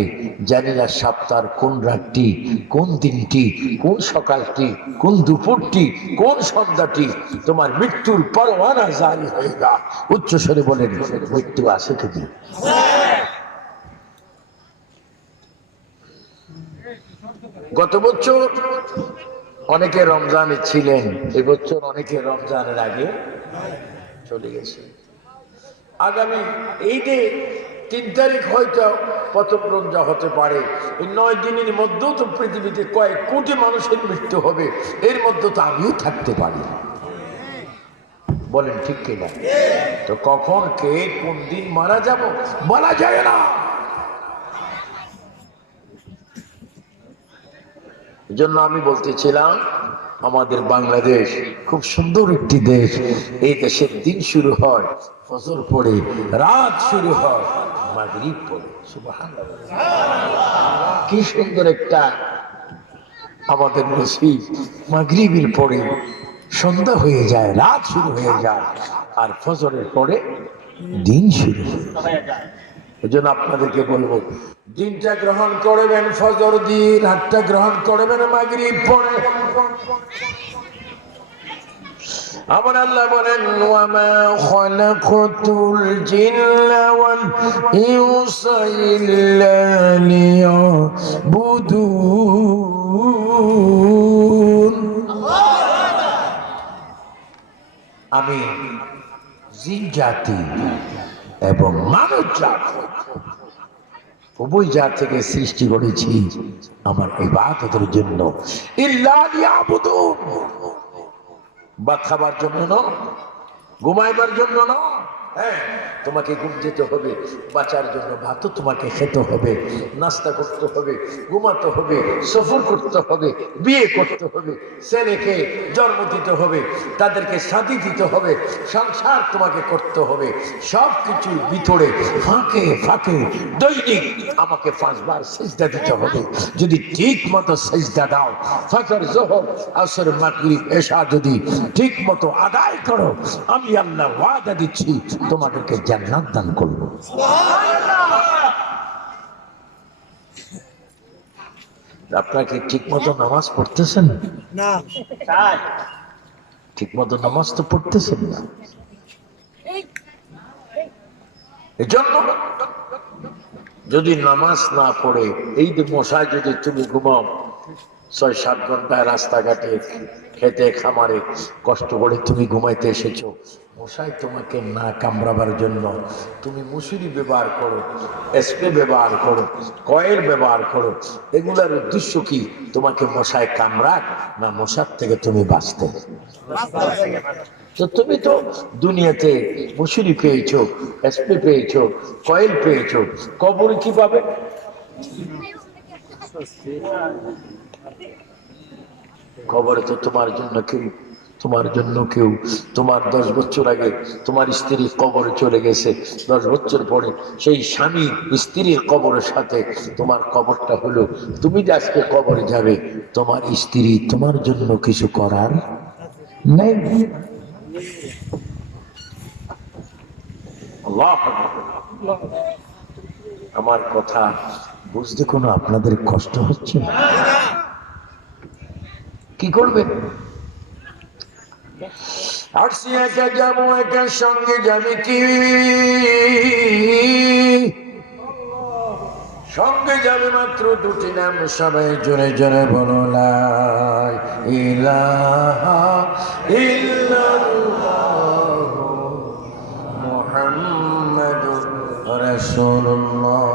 জানি না সপ্তাহের কোন রাতটি, কোন দিনটি, কোন সকালটি, কোন দুপুরটি, কোন সন্ধ্যাটি তোমার মৃত্যুর পরওয়ানা জারি হয়ে গা। উচ্চস্বরে বলেন, মৃত্যু আসে কি? গত বছর অনেকে রমজানে ছিলেন, এবছর অনেকে রমজানের আগে চলে গেছে। আগামী এই যে 3 তারিখ হয়তো পথভ্রঞ্জ হতে পারে। এই 9 দিনের মধ্যেও তো পৃথিবীতে কয়েক কোটি মানুষের মৃত্যু হবে, এর মধ্যে তো আমিও থাকতে পারি। বলেন ঠিক কিনা? তো কখন কে কোন দিন মারা যাব বলা যায় না। জন্য আমি বলতেছিলাম, আমাদের বাংলাদেশ খুব সুন্দর একটি দেশ। এই দেশের দিন শুরু হয় ফজর পড়ে, রাত শুরু হয় মাগরিব পড়ে। সুবহানাল্লাহ, কি সুন্দর একটা আমাদের নসিব। মাগরিবের পরে সন্ধ্যা হয়ে যায়, রাত শুরু হয়ে যায়, আর ফজরের পরে দিন শুরু হয়ে যায়। এজন্য আপনাদেরকে বলবো, দিনটা গ্রহণ করবেন ফজর দিয়ে, রাতটা গ্রহণ করবেন মাগরিব পড়ে। আমার আল্লাহ বলেন, ওয়ামা খালাকাতুল জিন্না ওয়াল ইনসা ইল্লা লিয়াবুদুন। আমি জিন জাতি এবং মানব জাতি উভয় জাত থেকে সৃষ্টি করেছি আমার ইবাদতের জন্য। ইল্লা লিয়াবুদুন, ভাত খাবার জন্য নয়, ঘুমাইবার জন্য নয়। হ্যাঁ, তোমাকে ঘুম যেতে হবে, বাঁচার জন্য ভাতও তোমাকে খেতে হবে, নাস্তা করতে হবে, ঘুমাতে হবে, সফর করতে হবে, বিয়ে করতে হবে, ছেলেকে জন্ম দিতে হবে, তাদেরকে শাদী দিতে হবে, সংসার তোমাকে করতে হবে। সব কিছুর ভিতরে ফাঁকে ফাঁকে দৈনিক আমাকে 5 বার সিজদা দিতে হবে। যদি ঠিক মতো সিজদা দাও, ফজর, যোহর, আসর, মাগরিব, এশা যদি ঠিক মতো আদায় করো, আমি আল্লাহ ওয়াদা দিচ্ছি তোমাদেরকে জান্নাত দান করব। আপনারা কি ঠিক মতো নামাজ পড়তেছেন না? ঠিক মতো নামাজ তো পড়তেছেন না। এজন্য যদি নামাজ না পড়ে এই যে মশায় যদি তুমি ঘুমাও, 6-7 ঘন্টা রাস্তাঘাটে খেতে খামারে কষ্ট করে তুমি ঘুমাইতে এসেছো, মশাই তোমাকে না কামড়াবার জন্য তুমি মুসুরি ব্যবহার করো, স্প্রে ব্যবহার করো, কয়েল ব্যবহার করো। এগুলার উদ্দেশ্য কি? তোমাকে মশায় কামড়াক না মশার থেকে তুমি বাঁচতে। তো তুমি তো দুনিয়াতে মুসুরি পেয়েছো, স্প্রে পেয়েছো, কয়েল পেয়েছো, কবরে কি পাবে? কবরে তো তোমার জন্য কেউ তোমার 10 বছর আগে তোমার স্ত্রী কবরে চলে গেছে, 10 বছর পরে সেই স্বামী স্ত্রীর কবরের সাথে তোমার কবরটা হলো। তুমি যে আজকে কবরে যাবে, তোমার স্ত্রী তোমার জন্য কিছু করার নেই। আল্লাহ, আমার কথা বুঝতে কোনো আপনাদের কষ্ট হচ্ছে? কি করবেন? আর একা যাবো, একার সঙ্গে যাবে কি? সঙ্গে যাবে মাত্র 2টি নাম, সবাই জোরে জোরে বলো লা ইলাহা ইল্লাল্লাহ মুহাম্মাদুর রাসূলুল্লাহ।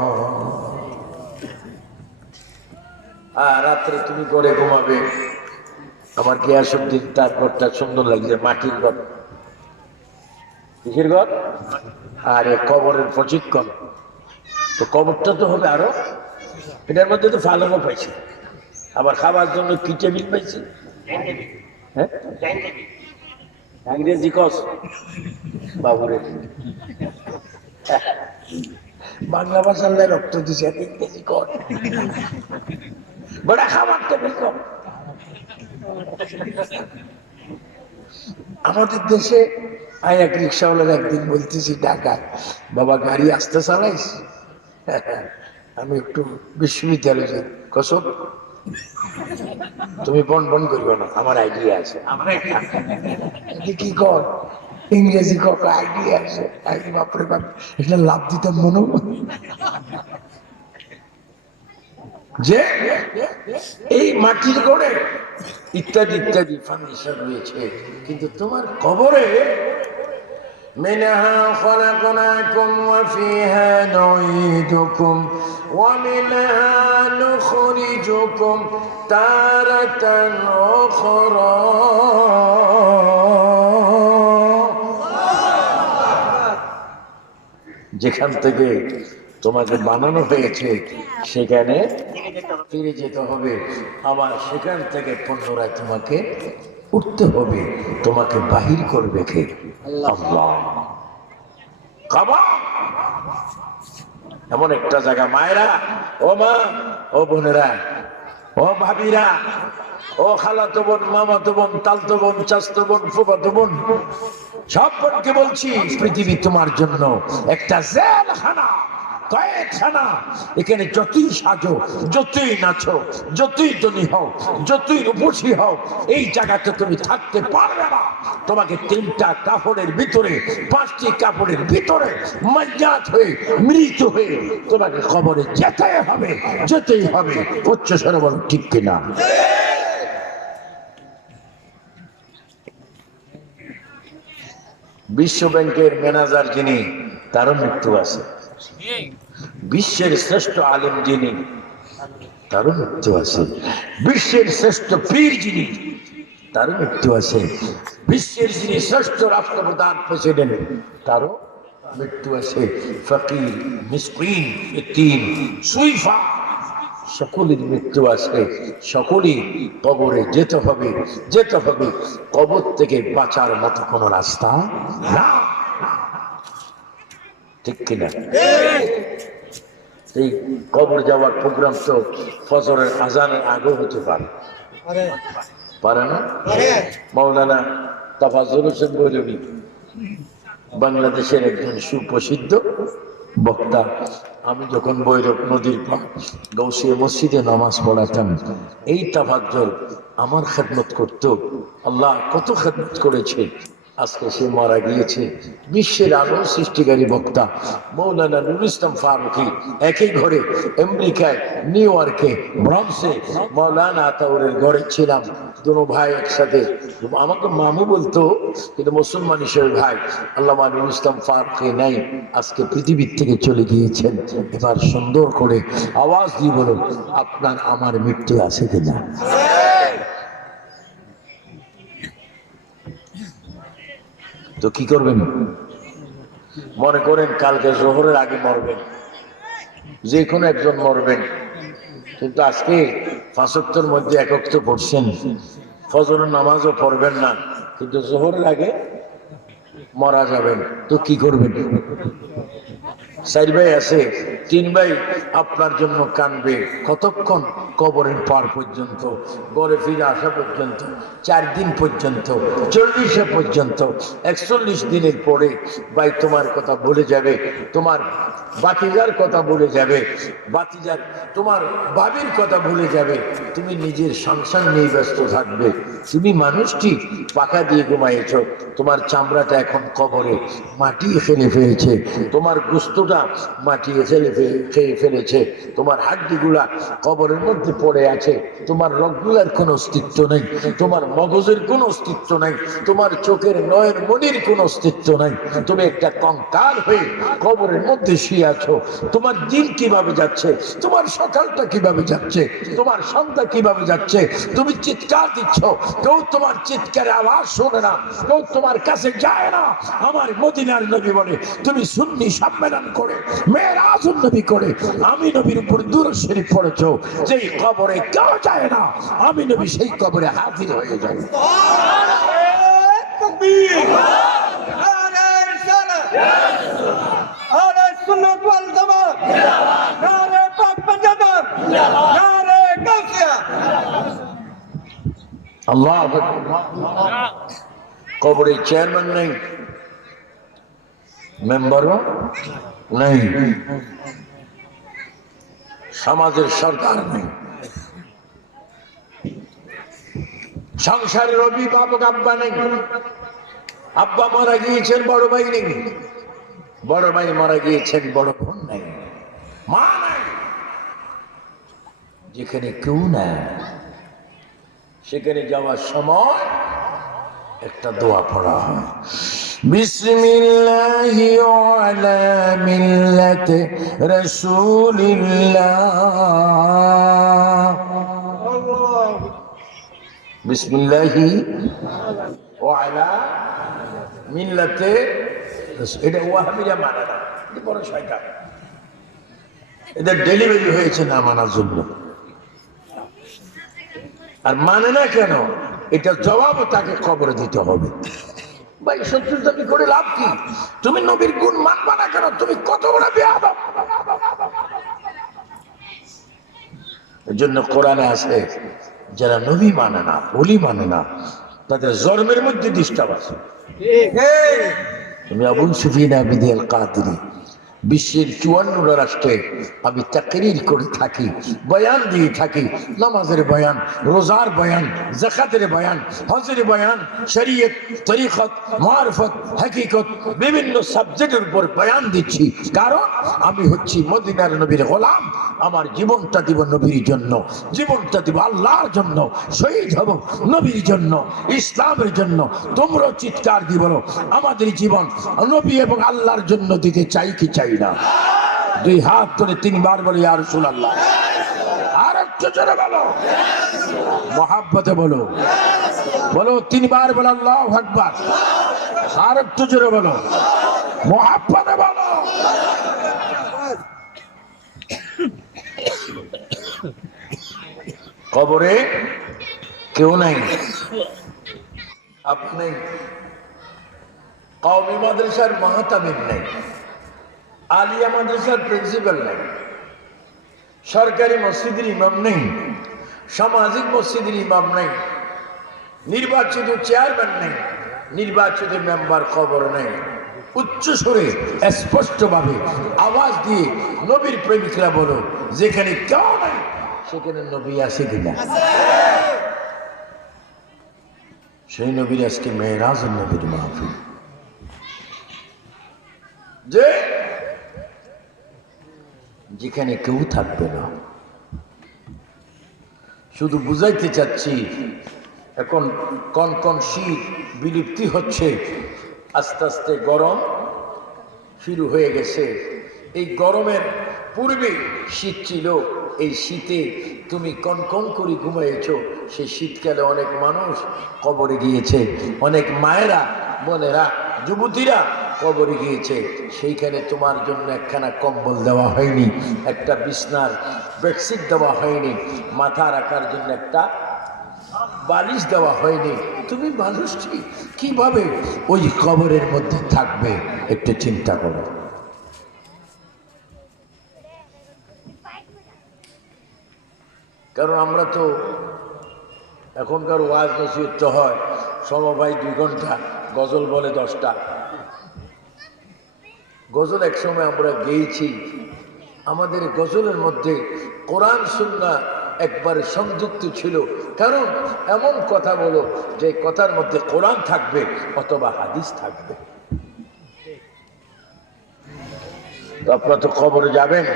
আর রাত্রে তুমি করে ঘুমাবে। আমার গিয়াসউদ্দিন তার ঘরটা সুন্দর লাগছে, মাটির ঘর। কিসের ঘর? আরে কবরের প্রশিক্ষণ। তো কবরটা তো হবে আরো, এটার মধ্যে তো ফালনও পাইছি, আবার খাবার জন্য কি টেবিল পাইছি। হ্যাঁ, ইংরেজি কস বাবুরে, বাংলা ভাষার লাই রক্ত দিছে, ইংরেজি কর বড় খাবার টেবিল কম। আমাদের দেশে এক রিক্সাওয়ালার একদিন বলতেছি ঢাকায়, বাবা গাড়ি আসতে চালাইস? আমি একটু বিশ্ববিদ্যালয়ে যাই। কসব তুমি বন বন করবে না, আমার আইডিয়া আছে। কি কর ইংরেজি কক আইডিয়া আছে। বাপরে বাপ, এটা লাভ দিতাম মনে যে এই মাটির গড়ে ইত্যাদি ইত্যাদি ফার্নিচার রয়েছে, কিন্তু তোমার কবরে منها خلقناكم وفيها نعيدكم ومنها نخرجكم تارة أخرى। যেখান থেকে তোমাকে বানানো হয়েছে সেখানে ফিরে যেতে হবে, আবার সেখান থেকে পুনরায় তোমাকে উঠতে হবে। তোমাকে বাহির করবে কে? আল্লাহ। এমন একটা জায়গা, মায়েরা, ও মা, ও বোনেরা, ও ভাবিরা, ও খালাতো বোন, মামাতো বোন, তালতো বোন, চাচতো বোন, ফুফাতো বোন, সব বোনকে বলছি, পৃথিবী তোমার জন্য একটা জেলখানা, কয়েকখানা। এখানে যতই সাজো, যতই নাচো, যতই ধনী হও, যতই রূপসী হও, এই জায়গাতে তুমি থাকতে পারবে না। তোমাকে 3টা কাপড়ের ভিতরে, 5টি কাপড়ের ভিতরে মজ্জাত হয়ে, মৃত হয়ে তোমাকে কবরে যেতেই হবে, যেতেই হবে। উচ্চ স্বরে বলো ঠিক কিনা? বিশ্ব ব্যাংকের ম্যানেজার যিনি, তারও মৃত্যু আছে। বিশ্বের শ্রেষ্ঠ আলেম যিনি, তারও মৃত্যু আছে। বিশ্বের শ্রেষ্ঠ পীর যিনি, তারও মৃত্যু আছে। বিশ্বের যিনি শ্রেষ্ঠ রাষ্ট্রপ্রধান, প্রেসিডেন্ট, তারও মৃত্যু আছে। ফকির, মিসকিন, ইতিম, সুইফা, সকলের মৃত্যু আছে। সকলেই কবরে যেতে হবে, যেতে হবে। কবর থেকে বাঁচার মতো কোনো রাস্তা না, ঠিক কিনা? এই কবর যাওয়ার প্রোগ্রাম তো ফজরের আজানের আগেও হতে পারে, পারে না? মাওলানা তাফাজ্জল হোসেন বৈরবী বাংলাদেশের একজন সুপ্রসিদ্ধ বক্তা। আমি যখন ভৈরব নদীর গৌসিয়া মসজিদে নামাজ পড়াতাম, এই তাফাজ্জল আমার খেদমত করত। আল্লাহ কত খেদমত করেছে, আজকে সে মারা গিয়েছে। বিশ্বের আলো সৃষ্টিকারী বক্তা মৌলানা নুরুল ইসলাম ফারুকী একই ঘরে আমেরিকায় নিউ ইয়র্কে ব্রন্সে মৌলানা আতাউরের ঘরে ছিলাম। দুনো ভাই একসাথে, আমাকে মামু বলতো, কিন্তু মুসলমান হিসেবে ভাই। আল্লামা নুরুল ইসলাম ফারুকী নাই, আজকে পৃথিবীর থেকে চলে গিয়েছেন। এবার সুন্দর করে আওয়াজ দিয়ে বলুন, আপনার আমার মৃত্যু আছে কিনা? তো কি করবেন? মনে করেন কালকে জোহরের আগে মরবেন, যে কোনো একজন মরবেন, কিন্তু আজকে 5 ওয়াক্তের মধ্যে 1 ওয়াক্ত পড়ছেন, ফজরের নামাজও পড়বেন না, কিন্তু জোহরের আগে মারা যাবেন, তো কি করবেন? 4 ভাই আছে, 3 ভাই আপনার জন্য কানবে কতক্ষণ? কবরের পার পর্যন্ত, ঘরে ফিরে আসা পর্যন্ত, 4 দিন পর্যন্ত, 40 পর্যন্ত, 41 দিনের পরে ভাই তোমার কথা বলে যাবে, তোমার বাতিজার কথা বলে যাবে, বাতিজার তোমার বাবির কথা ভুলে যাবে, তুমি নিজের সংসার নিয়ে ব্যস্ত থাকবে। তুমি মানুষটি পাকা দিয়ে ঘুমাইছ, তোমার চামড়াটা এখন কবরে মাটি ফেলে ফেলেছে, তোমার গোস্তটা মাটি খেয়ে ফেলেছে, তোমার হাড্ডিগুলা কবরের মধ্যে পড়ে আছে, তোমার রগগুলার কোনো অস্তিত্ব নেই, তোমার মগজের কোনো অস্তিত্ব নাই, তোমার চোখের নয়ন মনির কোনো অস্তিত্ব নাই, তুমি একটা কঙ্কাল হয়ে কবরের মধ্যে শুয়ে আছো। তোমার দিন কিভাবে যাচ্ছে, তোমার সকালটা কিভাবে যাচ্ছে, তোমার সন্ধ্যা কিভাবে যাচ্ছে? তুমি চিৎকার দিচ্ছ, কেউ তোমার চিৎকারের আওয়াজ শোনে না, কেউ তোমার কাছে যায় না। আমার মদিনার নবী বলে, তুমি সুন্নি সম্মেলন করে মেরাজ নবী করে আমি নবীর উপর দুরূদ শরীফ পড়েছো, যেই কবরে কেউ যায় না, আমি নবী সেই কবরে হাজির হয়ে যাই। আল্লাহ কবরে চেয়ারম্যান নেই, মেম্বারও নেই, সমাজের সরকার নেই, সংসারের অভিভাবক আব্বা নেই, আব্বা মারা গিয়েছেন, বড় ভাই নেই, বড় ভাই মারা গিয়েছেন, বড় বোন নেই, মা নাই। যেখানে কেউ নাই, সেখানে যাওয়ার সময় একটা দোয়া পড়া হয়, বিসমিল্লাহি আলা মিল্লাতি রাসূলিল্লাহ, বিসমিল্লাহি আলা মিল্লাতি, এটা ওয়াহাবিরা মানে না, এটা বড় শয়তান, এদের ডেলিভারি হয়েছে না মানার জন্য। আর মানে না কেন, এটা জবাবও তাকে খবর দিতে হবে। ভাই শত্রুতামি করে লাভ কি? তুমি নবীর গুণ মানবা না কেন? তুমি কত বড় বেয়াদব! এর জন্য কোরআনে আছে, যারা নবী মানে না, ওলি মানে না, তাদের জন্মের মধ্যে ডিস্টার্ব আছে। তুমি আবু সুফিয়ান বিন আল কাদিরি, বিশ্বের 54 রাষ্ট্রে আমি তাকরীর করে থাকি, বয়ান দিয়ে থাকি, নামাজের বয়ান, রোজার বয়ান, যাকাতের বয়ান, হজের বয়ান, শরীয়ত, তরিকত, মারফত, হাকিকত, বিভিন্ন সাবজেক্টের উপর বয়ান দিচ্ছি। কারণ আমি হচ্ছি মদিনার নবীর গোলাম। আমার জীবনটা দিব নবীর জন্য, জীবনটা দিব আল্লাহর জন্য, শহীদ হব নবীর জন্য, ইসলামের জন্য। তোমরা চিৎকার দিয়ে বলো, আমাদের জীবন নবী এবং আল্লাহর জন্য দিতে চাই কি চাই না? 2 হাত করে 3 বার বলো ইয়া রাসূলুল্লাহ। আর একটু জোরে বলো, মহব্বতে বলো, বলো 3 বার বলো আল্লাহু আকবার। আর একটু জোরে বলো, মহব্বতে বলো। কবরে কেউ নাই, আপনি কওমি মাদ্রাসার মাহতামিম নাই, আলিয়া মাদ্রাসার প্রিন্সিপাল নাই, সরকারি মসজিদের ইমাম নেই, সামাজিক মসজিদের ইমাম নেই, নির্বাচিত চেয়ারম্যান নেই, নির্বাচিত মেম্বার খবর নেই। উচ্চ সুরে স্পষ্টভাবে আওয়াজ দিয়ে নবীর প্রেমিকরা বলো, যেখানে কেউ নাই সেখানে নবী আছে কিনা? সেই নবীর আজকে মেরাজুন নবীর মাহফিল, যে যেখানে কেউ থাকবে না। শুধু বুঝাইতে চাচ্ছি, এখন কন কন শীত বিলুপ্তি হচ্ছে, আস্তে আস্তে গরম শুরু হয়ে গেছে। এই গরমের পূর্বে শীত ছিল, এই শীতে তুমি কনকন করে ঘুমাইছ। সেই শীতকালে অনেক মানুষ কবরে গিয়েছে, অনেক মায়েরা, বোনেরা, যুবতীরা কবরে গিয়েছে। সেইখানে তোমার জন্য একখানা কম্বল দেওয়া হয়নি, একটা বিছনার বেডশিট দেওয়া হয়নি, মাথা রাখার জন্য একটা বালিশ দেওয়া হয়নি। তুমি মানুষটি কিভাবে ওই কবরের মধ্যে থাকবে একটু চিন্তা করো। কারণ আমরা তো এখনকার ওয়াজ নসিহত হয় সমবায় 2 ঘন্টা, গজল বলে 10টা। গজল একসময় আমরা গেয়েছি, আমাদের গজলের মধ্যে কোরআন সুন্নাহ একবারে সংযুক্ত ছিল। কারণ এমন কথা বলো যে কথার মধ্যে কোরআন থাকবে অথবা হাদিস থাকবে। তো আপনারা তো কবরে যাবেন।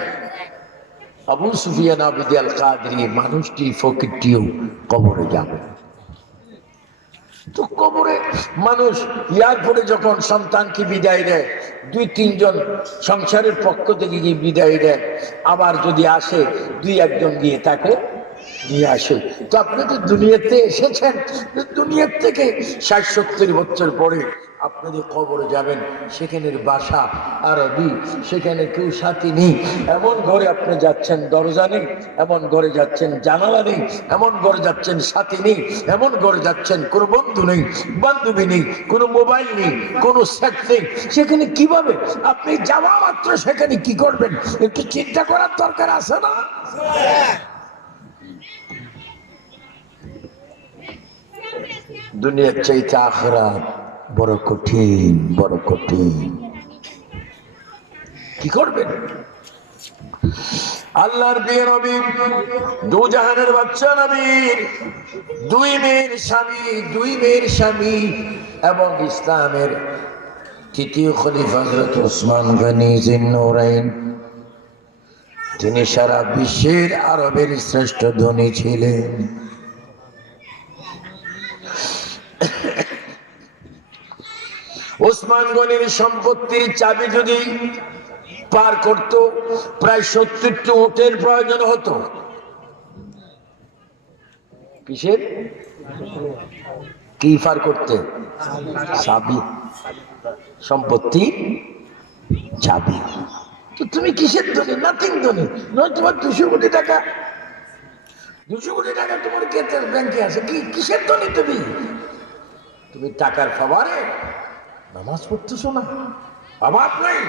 আবু সুফিয়ান আবিদ আল কাদরি মানুষটি, ফকিরটিও কবরে যাবে। তো কবরে মানুষ ইয়ার পরে যখন সন্তানকে বিদায় দেয়, 2-3 জন সংসারের পক্ষ থেকে গিয়ে বিদায় দেয়, আবার যদি আসে 2-1 জন গিয়ে তাকে নিয়ে আসে। তো আপনি তো দুনিয়াতে এসেছেন, দুনিয়ার থেকে 60-70 বছর পরে আপনাদের কবরে যাবেন। সেখানের ভাষা আরবি, সেখানে কেউ সাথী নেই। এমন ঘরে আপনি যাচ্ছেন দরজা নেই, এমন ঘরে যাচ্ছেন জানালা নেই, এমন ঘরে যাচ্ছেন সাথী নেই, এমন ঘরে যাচ্ছেন কোনো বন্ধু নেই, বান্ধবী নেই, কোনো মোবাইল নেই, কোনো সেট নেই। সেখানে কিভাবে আপনি যাওয়া মাত্র সেখানে কি করবেন একটু চিন্তা করার দরকার আছে না? দুনিয়ার চাইতে আখিরাত বড় কঠিন, বড় কঠিন। কি করবেন? আল্লাহর প্রিয় নবী, 2 জাহানের বাদশা নবী, 2 মেয়ের স্বামী এবং ইসলামের 3য় খলিফা হযরত ওসমান গনি জিন্নুরাইন, তিনি সারা বিশ্বের আরবের শ্রেষ্ঠ ধনী ছিলেন। ওসমান গনির সম্পত্তির চাবি যদি পার করত, প্রায় 70টি উটের প্রয়োজন হতো। কিসের? কি পার করতে? চাবি, সম্পত্তি চাবি। তো তুমি কিসের ধনী? নাথিং ধনী নয়। তোমার 200 কোটি টাকা, 200 কোটি টাকা তোমার ব্যাংকে আছে, কিসের ধনী তুমি? তুমি টাকার পাওয়ারে নামাজ পড়তেছো না, অভাব নাই।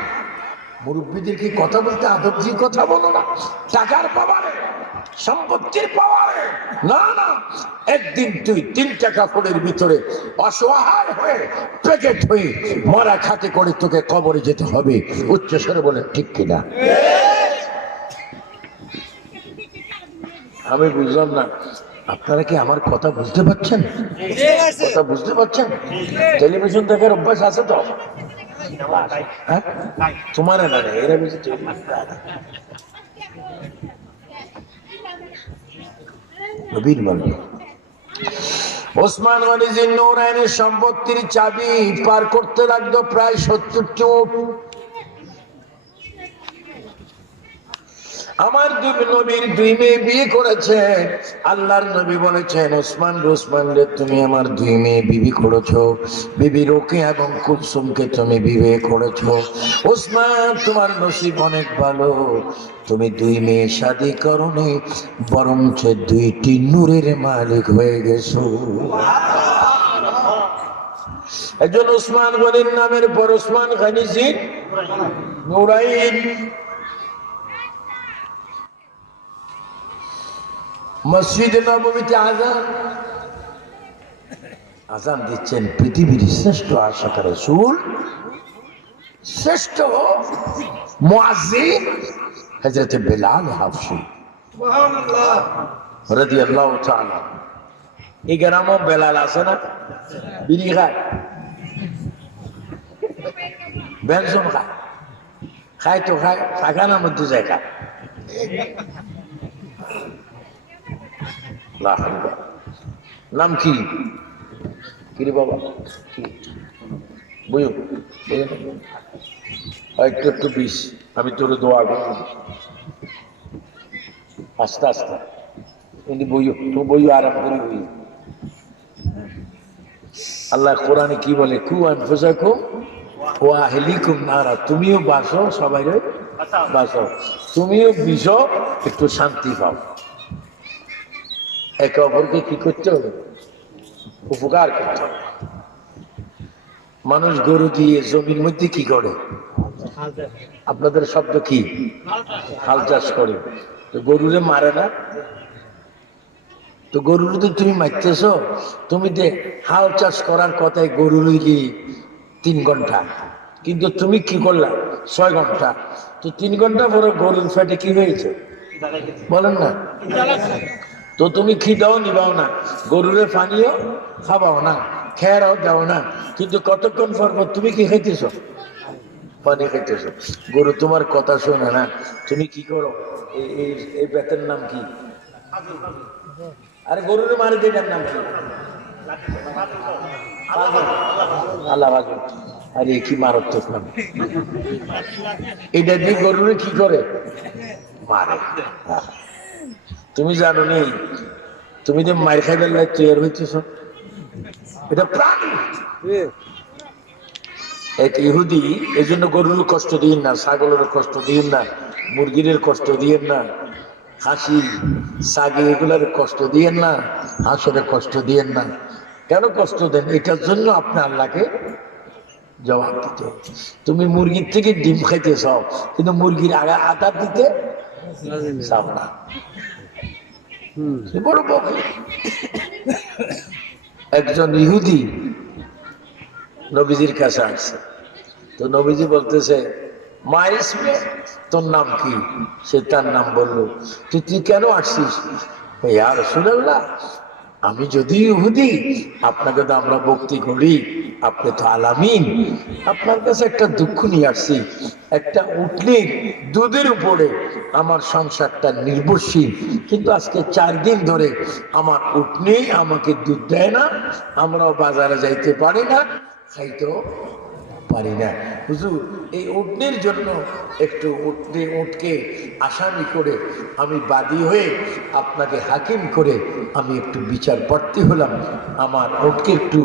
মুরব্বীদেরকে কথা বলতে আদব দিয়ে কথা বলো না। টাকার পাওয়ারে, সম্পত্তির পাওয়ারে না, না। একদিন তুই 3 টাকা ফোনের ভিতরে অসহায় হয়ে প্যাকেট হয়ে মরা খাটে করে তোকে কবরে যেতে হবে। উচ্চস্বরে বলেন ঠিক কিনা? আমি বুঝলাম না, আপনারা কি আমার কথা বুঝতে পারছেন? কথা বুঝতে পারছেন? টেলিভিশন দেখার অভ্যাস আছে তো? হ্যাঁ, তোমার না, এরা বেশি নবীর বলবে। ওসমান গনি জিন্নুরাইনের সম্পত্তির চাবি পার করতে লাগলো প্রায় 70টি উট। আমার নবীর 2 মেয়ে বিয়ে করেছে। আল্লাহর নবী বলেছেন, ওসমান রে তুমি আমার 2 মেয়ে বিবি করেছো। বিবি রোকেয়া এবং কুলসুমকে তুমি বিয়ে করেছো। ওসমান, তোমার নসিব অনেক ভালো, তুমি 2 মেয়ে শাদী করনি, বরঞ্চ 2টি নূরের মালিক হয়ে গেছো। একজন ওসমান গনির নামের পর ওসমান গনি জিন্নুরাইন। মসজিদে নববীতে আজান দিচ্ছেন পৃথিবীর শ্রেষ্ঠ আশিক রাসূল, শ্রেষ্ঠ মুয়াজ্জিন হযরত বেলাল হাবশী সুবহানাল্লাহ রাদিয়াল্লাহু তাআলা। এই গ্রামও বেলাল আছে না, বিড়ি খায়, বেনসন খায়, খায় তো খায়, পায়খানার মধ্যে যায় খায়। নাম কি কিরে বাবা, কি বুঝো একটু একটু বিষ, আমি তোর দোয়া করব আস্তে আস্তে, এমনি বইও তো বইও, আরাম করে বইও। আল্লাহ কোরআনে কি বলে, কু আনফুসাকুম ওয়া আহলিকুম নারা, তুমিও বাসো, সবাই বাসো, তুমিও বিশো, একটু শান্তি পাও। একে অপরকে কি করতে হবে, উপকার করতে হবে। মানুষ গরু দিয়ে জমির মধ্যে কি করে, আপনাদের শব্দ কি, হাল চাষ করে, তো গরুরে মারে না, তো গরুর তো তুমি মারতেছ, তুমি যে হাল চাষ করার কথায় গরুর কি 3 ঘন্টা, কিন্তু তুমি কি করলা 6 ঘন্টা, তো 3 ঘন্টা পরে গরুর ফ্যাটে কি হয়েছে বলেন না, তো তুমি খিদাও নিবাও না, গরুরে পানিও খাবাও না, খেয়ারও দাও না, কিন্তু কতক্ষণ পর তুমি কি খাইতেছ, পানি খাইতেছ। গরু তোমার কথা শোনে না, তুমি কি করো, এই বেতের নাম কি, আরে গরুরে মারি দেটার নাম কি, আল্লাহ বাজু, আরে কি মারাত্মক নাম, এটা দিয়ে গরুরে কি করে মারে। তুমি জানো নি, তুমি যে মার খাইবার লাই তৈরি হইতেছ, এটা প্রাণী। এক ইহুদি, এই জন্য গরুর কষ্ট দিন না, ছাগলের কষ্ট দিন না, মুরগির কষ্ট দিয়েন না, হাসি সাগে এগুলার কষ্ট দিয়েন না, হাঁসের কষ্ট দিয়েন না। কেন কষ্ট দেন, এটার জন্য আপনি আল্লাহকে জবাব দিতে। তুমি মুরগির থেকে ডিম খাইতে চাও, কিন্তু মুরগির আগা আদার দিতে চাও না, বড় বকে। একজন ইহুদি নবীজির কাছে আসছে, তো নবীজি বলতেছে, মা ইসমে, তোর নাম কি, সে তার নাম বললো। তুই কেন আসছিস, ইয়া রাসূলুল্লাহ, আমি যদি ইহুদি, আপনাকে তো আমরা ভক্তি করি, আপনি তো আলামিন, আপনার কাছে একটা দুঃখ নিয়ে আসছি। একটা উটনির দুধের উপরে আমার সংসারটা নির্ভরশীল, কিন্তু আজকে 4 দিন ধরে আমার উটনি আমাকে দুধ দেয় না, আমরাও বাজারে যাইতে পারি না, খাইতেও পারি না। হুজুর, এই উটনির জন্য একটু উটকে আসামি করে আমি বাদী হয়ে আপনাকে হাকিম করে আমি একটু বিচার প্রার্থী হলাম, আমার উটকে একটু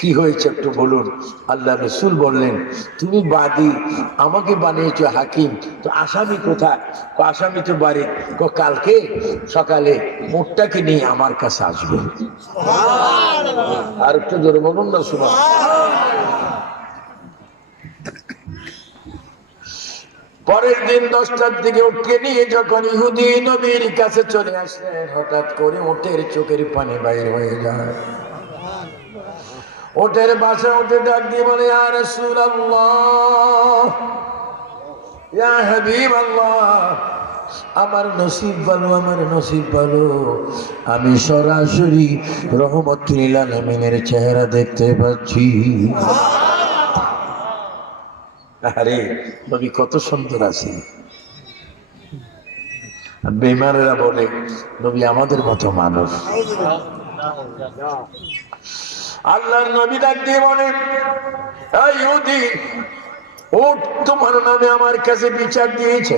কি হয়েছে একটু বলুন। আল্লাহ রসুল বললেন, তুমি বাদী, আমাকে বানিয়েছ হাকিম, তো আসামি কোথায়, আসামি তো বাড়ি, কালকে সকালে উটটাকে নিয়ে আমার কাছে আসবে। আর একটু জোরে বলুন না, শোনা। পরের দিন 10টার দিকে উঠে নিয়ে যখন ইহুদি নবীর কাছে চলে আসলেন, হঠাৎ করে ওটের চোখের পানি বাইর হয়ে যায়। ওটের বাসা উঠে ডাক দিয়ে বলে, ইয়া রাসূলুল্লাহ, ইয়া হাবিবাল্লাহ, আমার নসিব ভালো, আমার নসিব ভালো, আমি সরাসরি রহমতুল লিল আলামিনের চেহারা দেখতে পাচ্ছি। আরে নবী কত সুন্দর আছে। বেমানেরা বলে নবী আমাদের মতো মানুষ। আল্লাহর নবী ডাক দিয়ে বলেন, এই ইহুদি, উট তোমার নামে আমার কাছে বিচার দিয়েছে।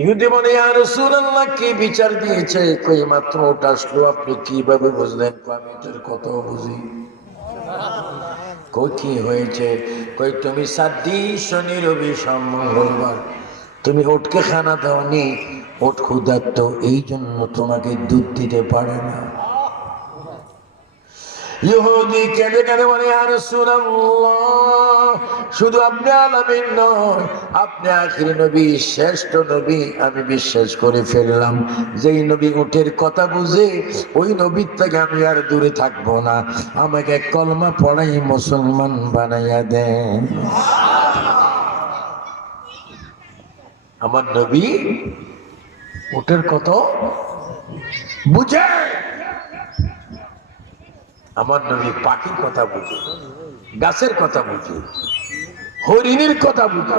ইহুদি বলে, ইয়া রাসূলুল্লাহ, কি বিচার দিয়েছে? কই মাত্র ওট আসলো, আপনি কিভাবে বুঝলেন? আমি এটার কথা বুঝি। কই কি হয়েছে? কই তুমি 7 দিন শনি রবি সোম মঙ্গলবার তুমি উটকে খানা দাওনি, উট ক্ষুধার্ত, এই জন্য তোমাকে দুধ দিতে পারে না। ইহুদি কেঁদে কেঁদে বলে, ইয়া রাসূলুল্লাহ, শুধু আপনি আলামিন নয়, আপনি আখির নবী, শ্রেষ্ঠ নবী, আমি বিশ্বাস করে ফেললাম। যেই নবী উটের কথা বুঝে, ওই নবীর থেকে আমি আর দূরে থাকবো না। আমাকে কলমা পড়াই মুসলমান বানাইয়া দেন। আমার নবী উটের কত বুঝে, আমার নবী পাখির কথা বুঝে, গাছের কথা বুঝে, হরিণের কথা বুঝে।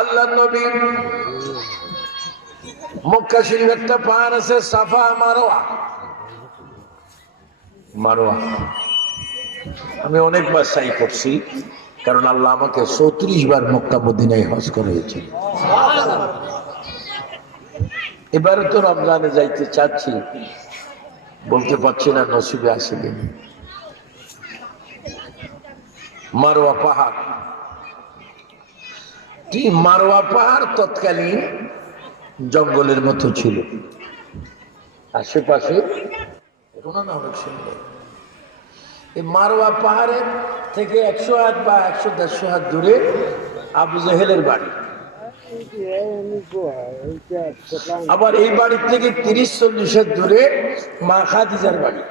আল্লাহ নবী মক্কা শরীফ একটা পাহাড় আছে সাফা মারোয়া। মারোয়া আমি অনেকবার সাই করছি, কারণ আল্লাহ আমাকে 34 বার মক্কা মদিনায় হজ করেছে। এবারে তো রমজানে যাইতে চাচ্ছি, বলতে পারছি না নসিবে আসে কিনা। মারোয়া পাহাড়, মারোয়া পাহাড় তৎকালীন জঙ্গলের মতো ছিল, আশেপাশে অনেক সুন্দর। এই মারোয়া পাহাড়ের থেকে 100 হাত বা 100-150 হাত দূরে আবু জেহেলের বাড়ি। আবার এই বাড়ির থেকে 30-40 হাত দূরে মা খাদিজার বাড়ি।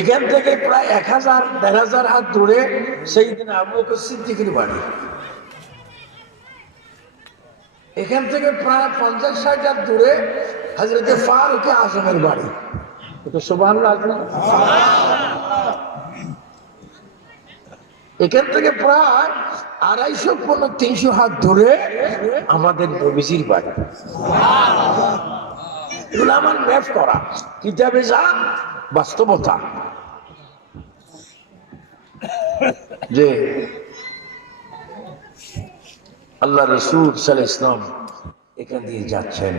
এখান থেকে প্রায় 1000-1500 হাত দূরে সেইদিন আবু বকর সিদ্দিকের বাড়ি। এখান থেকে প্রায় 50-60 হাত দূরে হযরত ফারুক আজমের বাড়ি। সুবহানাল্লাহ। এখান থেকে প্রায় 250-300 হাত দূরে আমাদের নবীজির বাড়ি। এগুলো আমার ম্যাপ করা, কিতাবে যা বাস্তবতা, যে আল্লাহ রাসূল সাল্লাল্লাহু আলাইহি ওয়াসাল্লাম এখান দিয়ে যাচ্ছেন।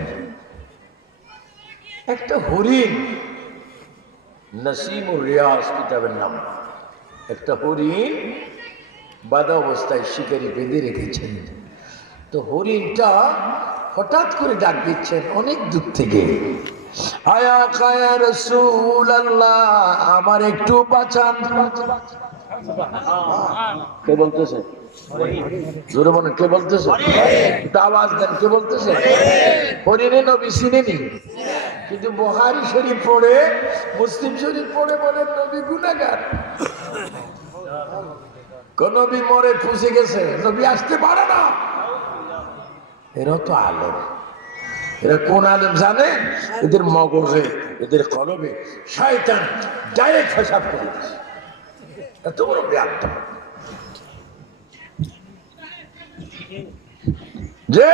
একটা হরিণ, নসিমুর রিয়াজ কিতাবের নাম, একটা হরিণ বাঁধা অবস্থায় শিকারি বেঁধে রেখেছেন। তো হরিণটা হঠাৎ করে ডাক দিচ্ছেন অনেক দূর থেকে, আয়া কায়া রাসূলুল্লাহ, আমার একটু বাঁচান। কে বলতেছে? জোরে বলেন, কে বলতেছে? আওয়াজ দেন, কে বলতেছে? হরিণে নবী চিনেনি, কিন্তু বুখারী শরীফ পড়ে, মুসলিম শরীফ পড়ে বলেন নবী গুনাহগার। কোন নবী মরে ফুসে গেছে, নবী আসতে পারে না। এরা তো আলেম। এরা কোন আলেম জানেন? এদের মগজে, এদের কলবে শয়তান ডাইরেক্ট হিসাব করে দিয়েছে। এত বড় ব্যাপ্ত যে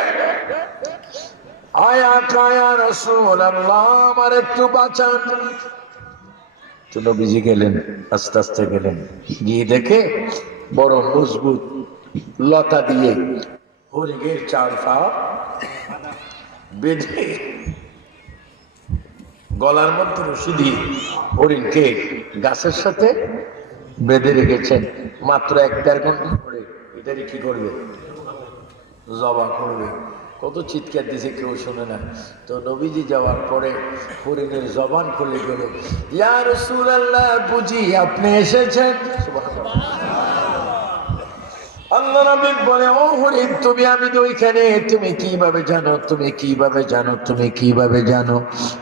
আয়া কায়া রাসূলুল্লাহ, আমার একটু বাঁচান। তো নবীজি গেলেন, আস্তে আস্তে গেলেন, গিয়ে দেখে বড় মজবুত লতা দিয়ে হরিণের 4 পা বেঁধে গলার মধ্যে রশি দিয়ে হরিণকে গাছের সাথে বেঁধে রেখেছেন। মাত্র 1-1.5 ঘন্টা পরে এটারে কি করবে? জবাই করবে। কত চিৎকার দিছে, কেউ শোনে না। তো নবীজি যাওয়ার পরে হরিণের জবান খুলে গেল, ইয়া রাসূলুল্লাহ, বুঝি আপনি এসেছেন। আল্লাহ নবী বলে, ও হরিণ, তুমি, আমি তো ওইখানে, তুমি কিভাবে জানো? তুমি কিভাবে জানো? তুমি কিভাবে জানো?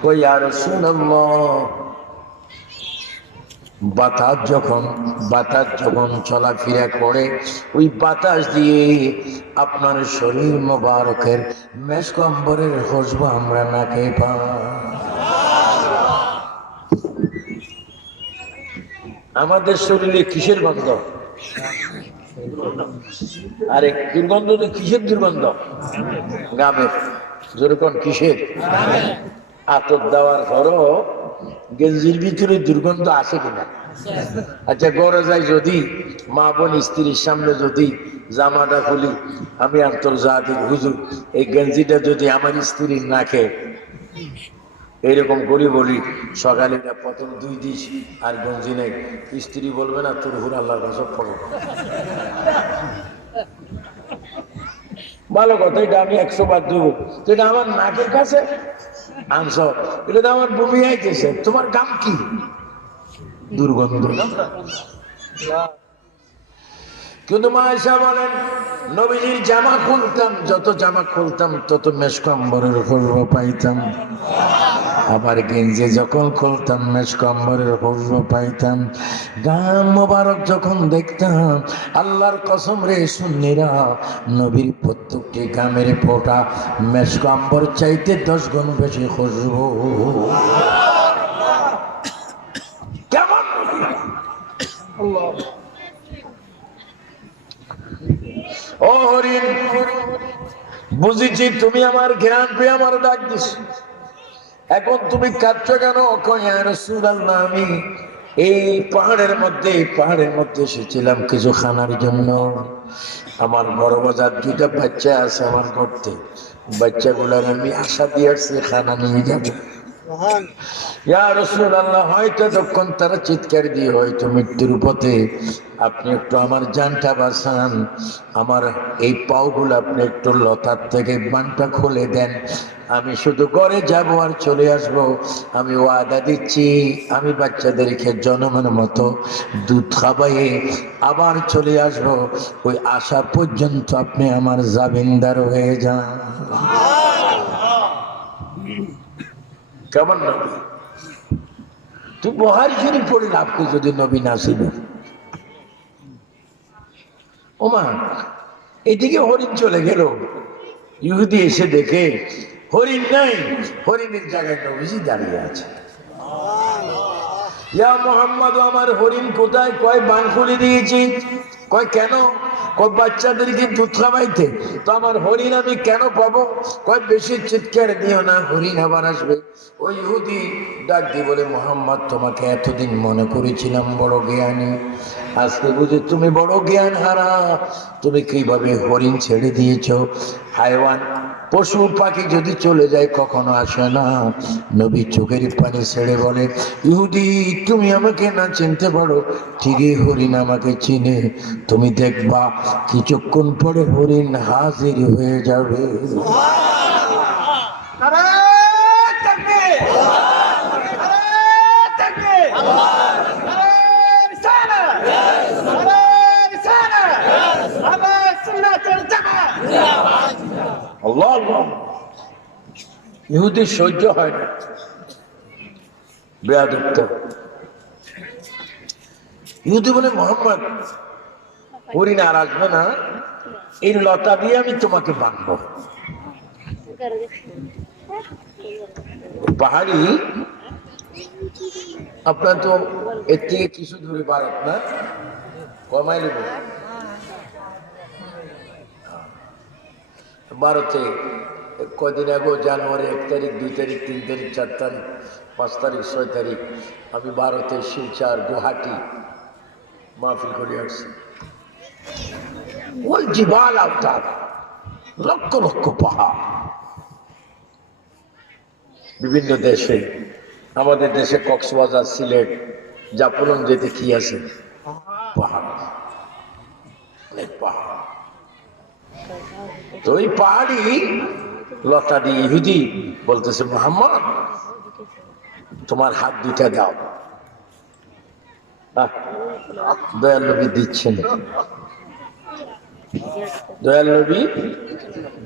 ও ইয়া রাসূলুল্লাহ, বাতাস যখন চলাফেরা করে, ওই বাতাস দিয়ে আপনার শরীর মোবারকের মেসকম্বরের খুশবু আমরা নাকে পাই। আমাদের শরীরে কিসের গন্ধ? আরে দুর্গন্ধ তো কিসের দুর্গন্ধ? গামের। যেরকম কিসের? আতর দেওয়ার পরও গেঞ্জির ভিতরে দুর্গন্ধ আসে কিনা? আচ্ছা, ঘরে যাই যদি, মা বোন স্ত্রীর সামনে যদি জামাটা খুলি, আমি আন্তর্জাতিক হুজুর, এই গেঞ্জিটা যদি আমার স্ত্রীর নাকে এইরকম করি বলি, সকালে প্রথম 2 দিস আর গঞ্জি নেই, স্ত্রী বলবে না তোর হুর আল্লাহর কাছে পড়ো? ভালো কথা, এটা আমি 100 বার দেবো। তো এটা আমার নাকের কাছে আনছ, এটা তো আমার বমি আইতেছে, তোমার গাম কি? দুর্গন্ধ। কিন্তু মা আয়েশা বলেন, নবীজির জামা খুলতাম, যত জামা খুলতাম তত মেসকম্বরের খুশবু পাইতাম। আবার গেঞ্জি যখন খুলতাম মেশকম্বরের খুশবু পাইতাম, গাম মোবারক যখন দেখতাম, আল্লাহর কসম রে সুন্নিরা, নবীর প্রত্যেকটি গামের ফোঁটা মেশকম্বর চাইতে 10 গুণ বেশি খুশবু। কেমন ও হরিণ, বুঝেছি তুমি আমার ঘ্রাণ পেয়ে আমার ডাক দিস, এখন তুমি কাঁদছো কেন? ইয়া রাসূলুল্লাহ, আমি এই পাহাড়ের মধ্যে এসেছিলাম কিছু খানার জন্য। আমার বড় বাজার 2টা বাচ্চা আছে আমার করতে, বাচ্চাগুলার আমি আশা দিয়ে আসছি খানা নিয়ে যাবো। ইয়া রাসূলুল্লাহ, হয়তো তখন তারা চিৎকার দিয়ে হয়তো মৃত্যুর পথে, আপনি একটু আমার জানটা বাঁচান, আমার এই পাওগুলো আপনি একটু লতার থেকে বানটা খুলে দেন, আমি শুধু ঘরে যাব আর চলে আসব। আমি ওয়াদা দিচ্ছি, আমি বাচ্চাদেরকে জনমের মতো দুধ খাওয়াইয়ে আবার চলে আসব। ওই আসা পর্যন্ত আপনি আমার জামিনদার হয়ে যান। কেমন নবী? তুই বুখারী শরীফ পড়ে লাভ কি যদি নবী না ছিল? ওমা, এদিকে হরিণ চলে গেল, ইহুদি এসে দেখে হরিণ নাই, হরিণের জায়গায় নবীজি দাঁড়িয়ে আছে। ইয়া মুহাম্মদ, আমার হরিণ কোথায়? কয় বান খুলে দিয়েছি। কয় কেন? কয় বাচ্চাদেরকে দুধ খাওয়াইতে। তো আমার হরিণ আমি কেন পাবো? কয় বেশি চিৎকার দিও না, হরিণ আবার আসবে। ওই ইহুদি ডাক দিয়ে বলে, মুহাম্মদ, তোমাকে এতদিন মনে করেছিলাম বড় জ্ঞানী, আজকে বুঝি তুমি বড় জ্ঞান হারা। তুমি কিভাবে হরিণ ছেড়ে দিয়েছো? হায়ওয়ান পশু পাখি যদি চলে যায় কখনো আসে না। নবী চোখের পানি ছেড়ে বলে, ইহুদি, তুমি আমাকে না চিনতে পারো, ঠিকই হরিণ আমাকে চিনে। তুমি দেখবা কিছুক্ষণ পরে হরিণ হাজির হয়ে যাবে। আল্লাহ আল্লাহ, ইহুদি সহ্য হয় না বেয়াদব। ইহুদি বলে, মুহাম্মদ, হরিণ আর আসবে না, এই লতা দিয়ে আমি তোমাকে বাঁধবো। পাহাড়ি আপনার তো এর থেকে কিছু দূরে ভারত না, কমাই নেব। ভারতে কদিন আগে জানুয়ারি 1 তারিখ, 2 তারিখ, 3 তারিখ, 4 তারিখ, 5 তারিখ, 6 তারিখ আমি ভারতে শিলচর, গুয়াহাটি মাহফিল করে আসছি। ওই জিবাল আওতার, লক্ষ লক্ষ পাহাড়, বিভিন্ন দেশে। আমাদের দেশে কক্সবাজার, সিলেট, জাফলং যেতে কি আছে? পাহাড়, অনেক পাহাড়। তো ওই পাহাড়ি লতা দিয়ে ইহুদি বলতেছে, মুহাম্মদ, তোমার হাত 2টা দাও। দয়াল নবী দিচ্ছেন, দয়াল নবী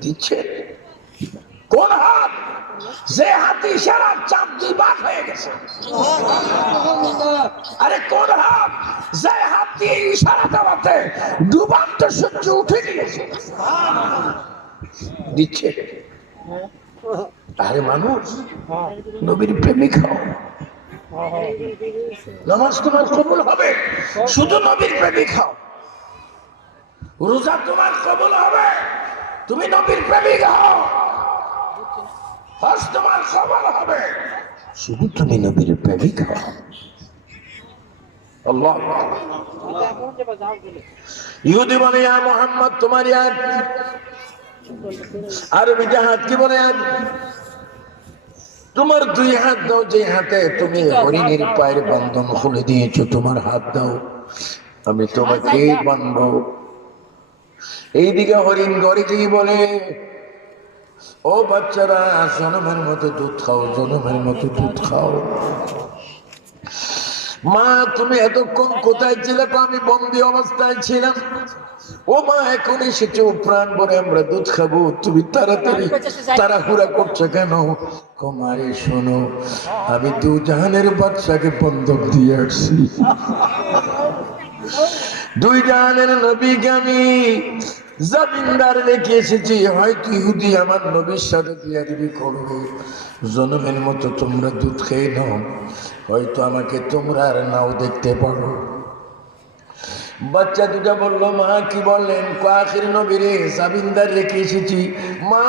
দিচ্ছেন। কোন হাত? যে হাত ইশারা চাপ 2 ভাগ হয়ে গেছে। আরে কোন হাত? যে হাত দিয়ে ইশারা দেওয়াতে ডুবান্ত সূর্য উঠে গিয়েছে। দিচ্ছে। আরে মানুষ, নবীর প্রেমিক হও, নামাজ তোমার কবুল হবে, শুধু নবীর প্রেমিক হও। রোজা তোমার কবুল হবে, তুমি নবীর প্রেমিক হও। হজ তোমার কবুল হবে, শুধু তুমি নবীর প্রেমিক হও। আল্লাহ। ইহুদি বলে, ইয়া মুহাম্মদ, তোমার ইয়াদ। আরবিতে হাত কি বলে? তোমার 2 হাত দাও, যে হাতে তুমি হরিণের পায়ের বন্ধন খুলে দিয়েছো, তোমার হাত দাও, আমি তোমাকে বাঁধবো। এইদিকে হরিণ ঘরে গিয়ে বলে, ও বাচ্চারা, জনমের মতো দুধ খাও, জনমের মতো দুধ খাও। মা, তুমি এতক্ষণ কোথায় ছিলে? আমি বন্দি অবস্থায় ছিলাম, ও মা এখন এসেছো প্রাণ ভরে আমরা দুধ খাবো, তুমি তাড়াতাড়ি তাড়াহুড়া করছো কেন? কুমারী শোনো, আমি দু জাহানের বাদশাকে বন্ধক দিয়ে আসছি, দুই জাহানের নবীকে আমি জামিনদার রেখে এসেছি। হয়তো ইহুদি আমার নবীর সাথে বিয়াদবি করবে, জনমের মতো তোমরা দুধ খেয়ে নাও, হয়তো আমাকে তোমরা আর নাও দেখতে পারো। বাচ্চা দুটা বললো, মা কি বললেন? আখির নবীরে জামিনদার রেখে এসেছি। মা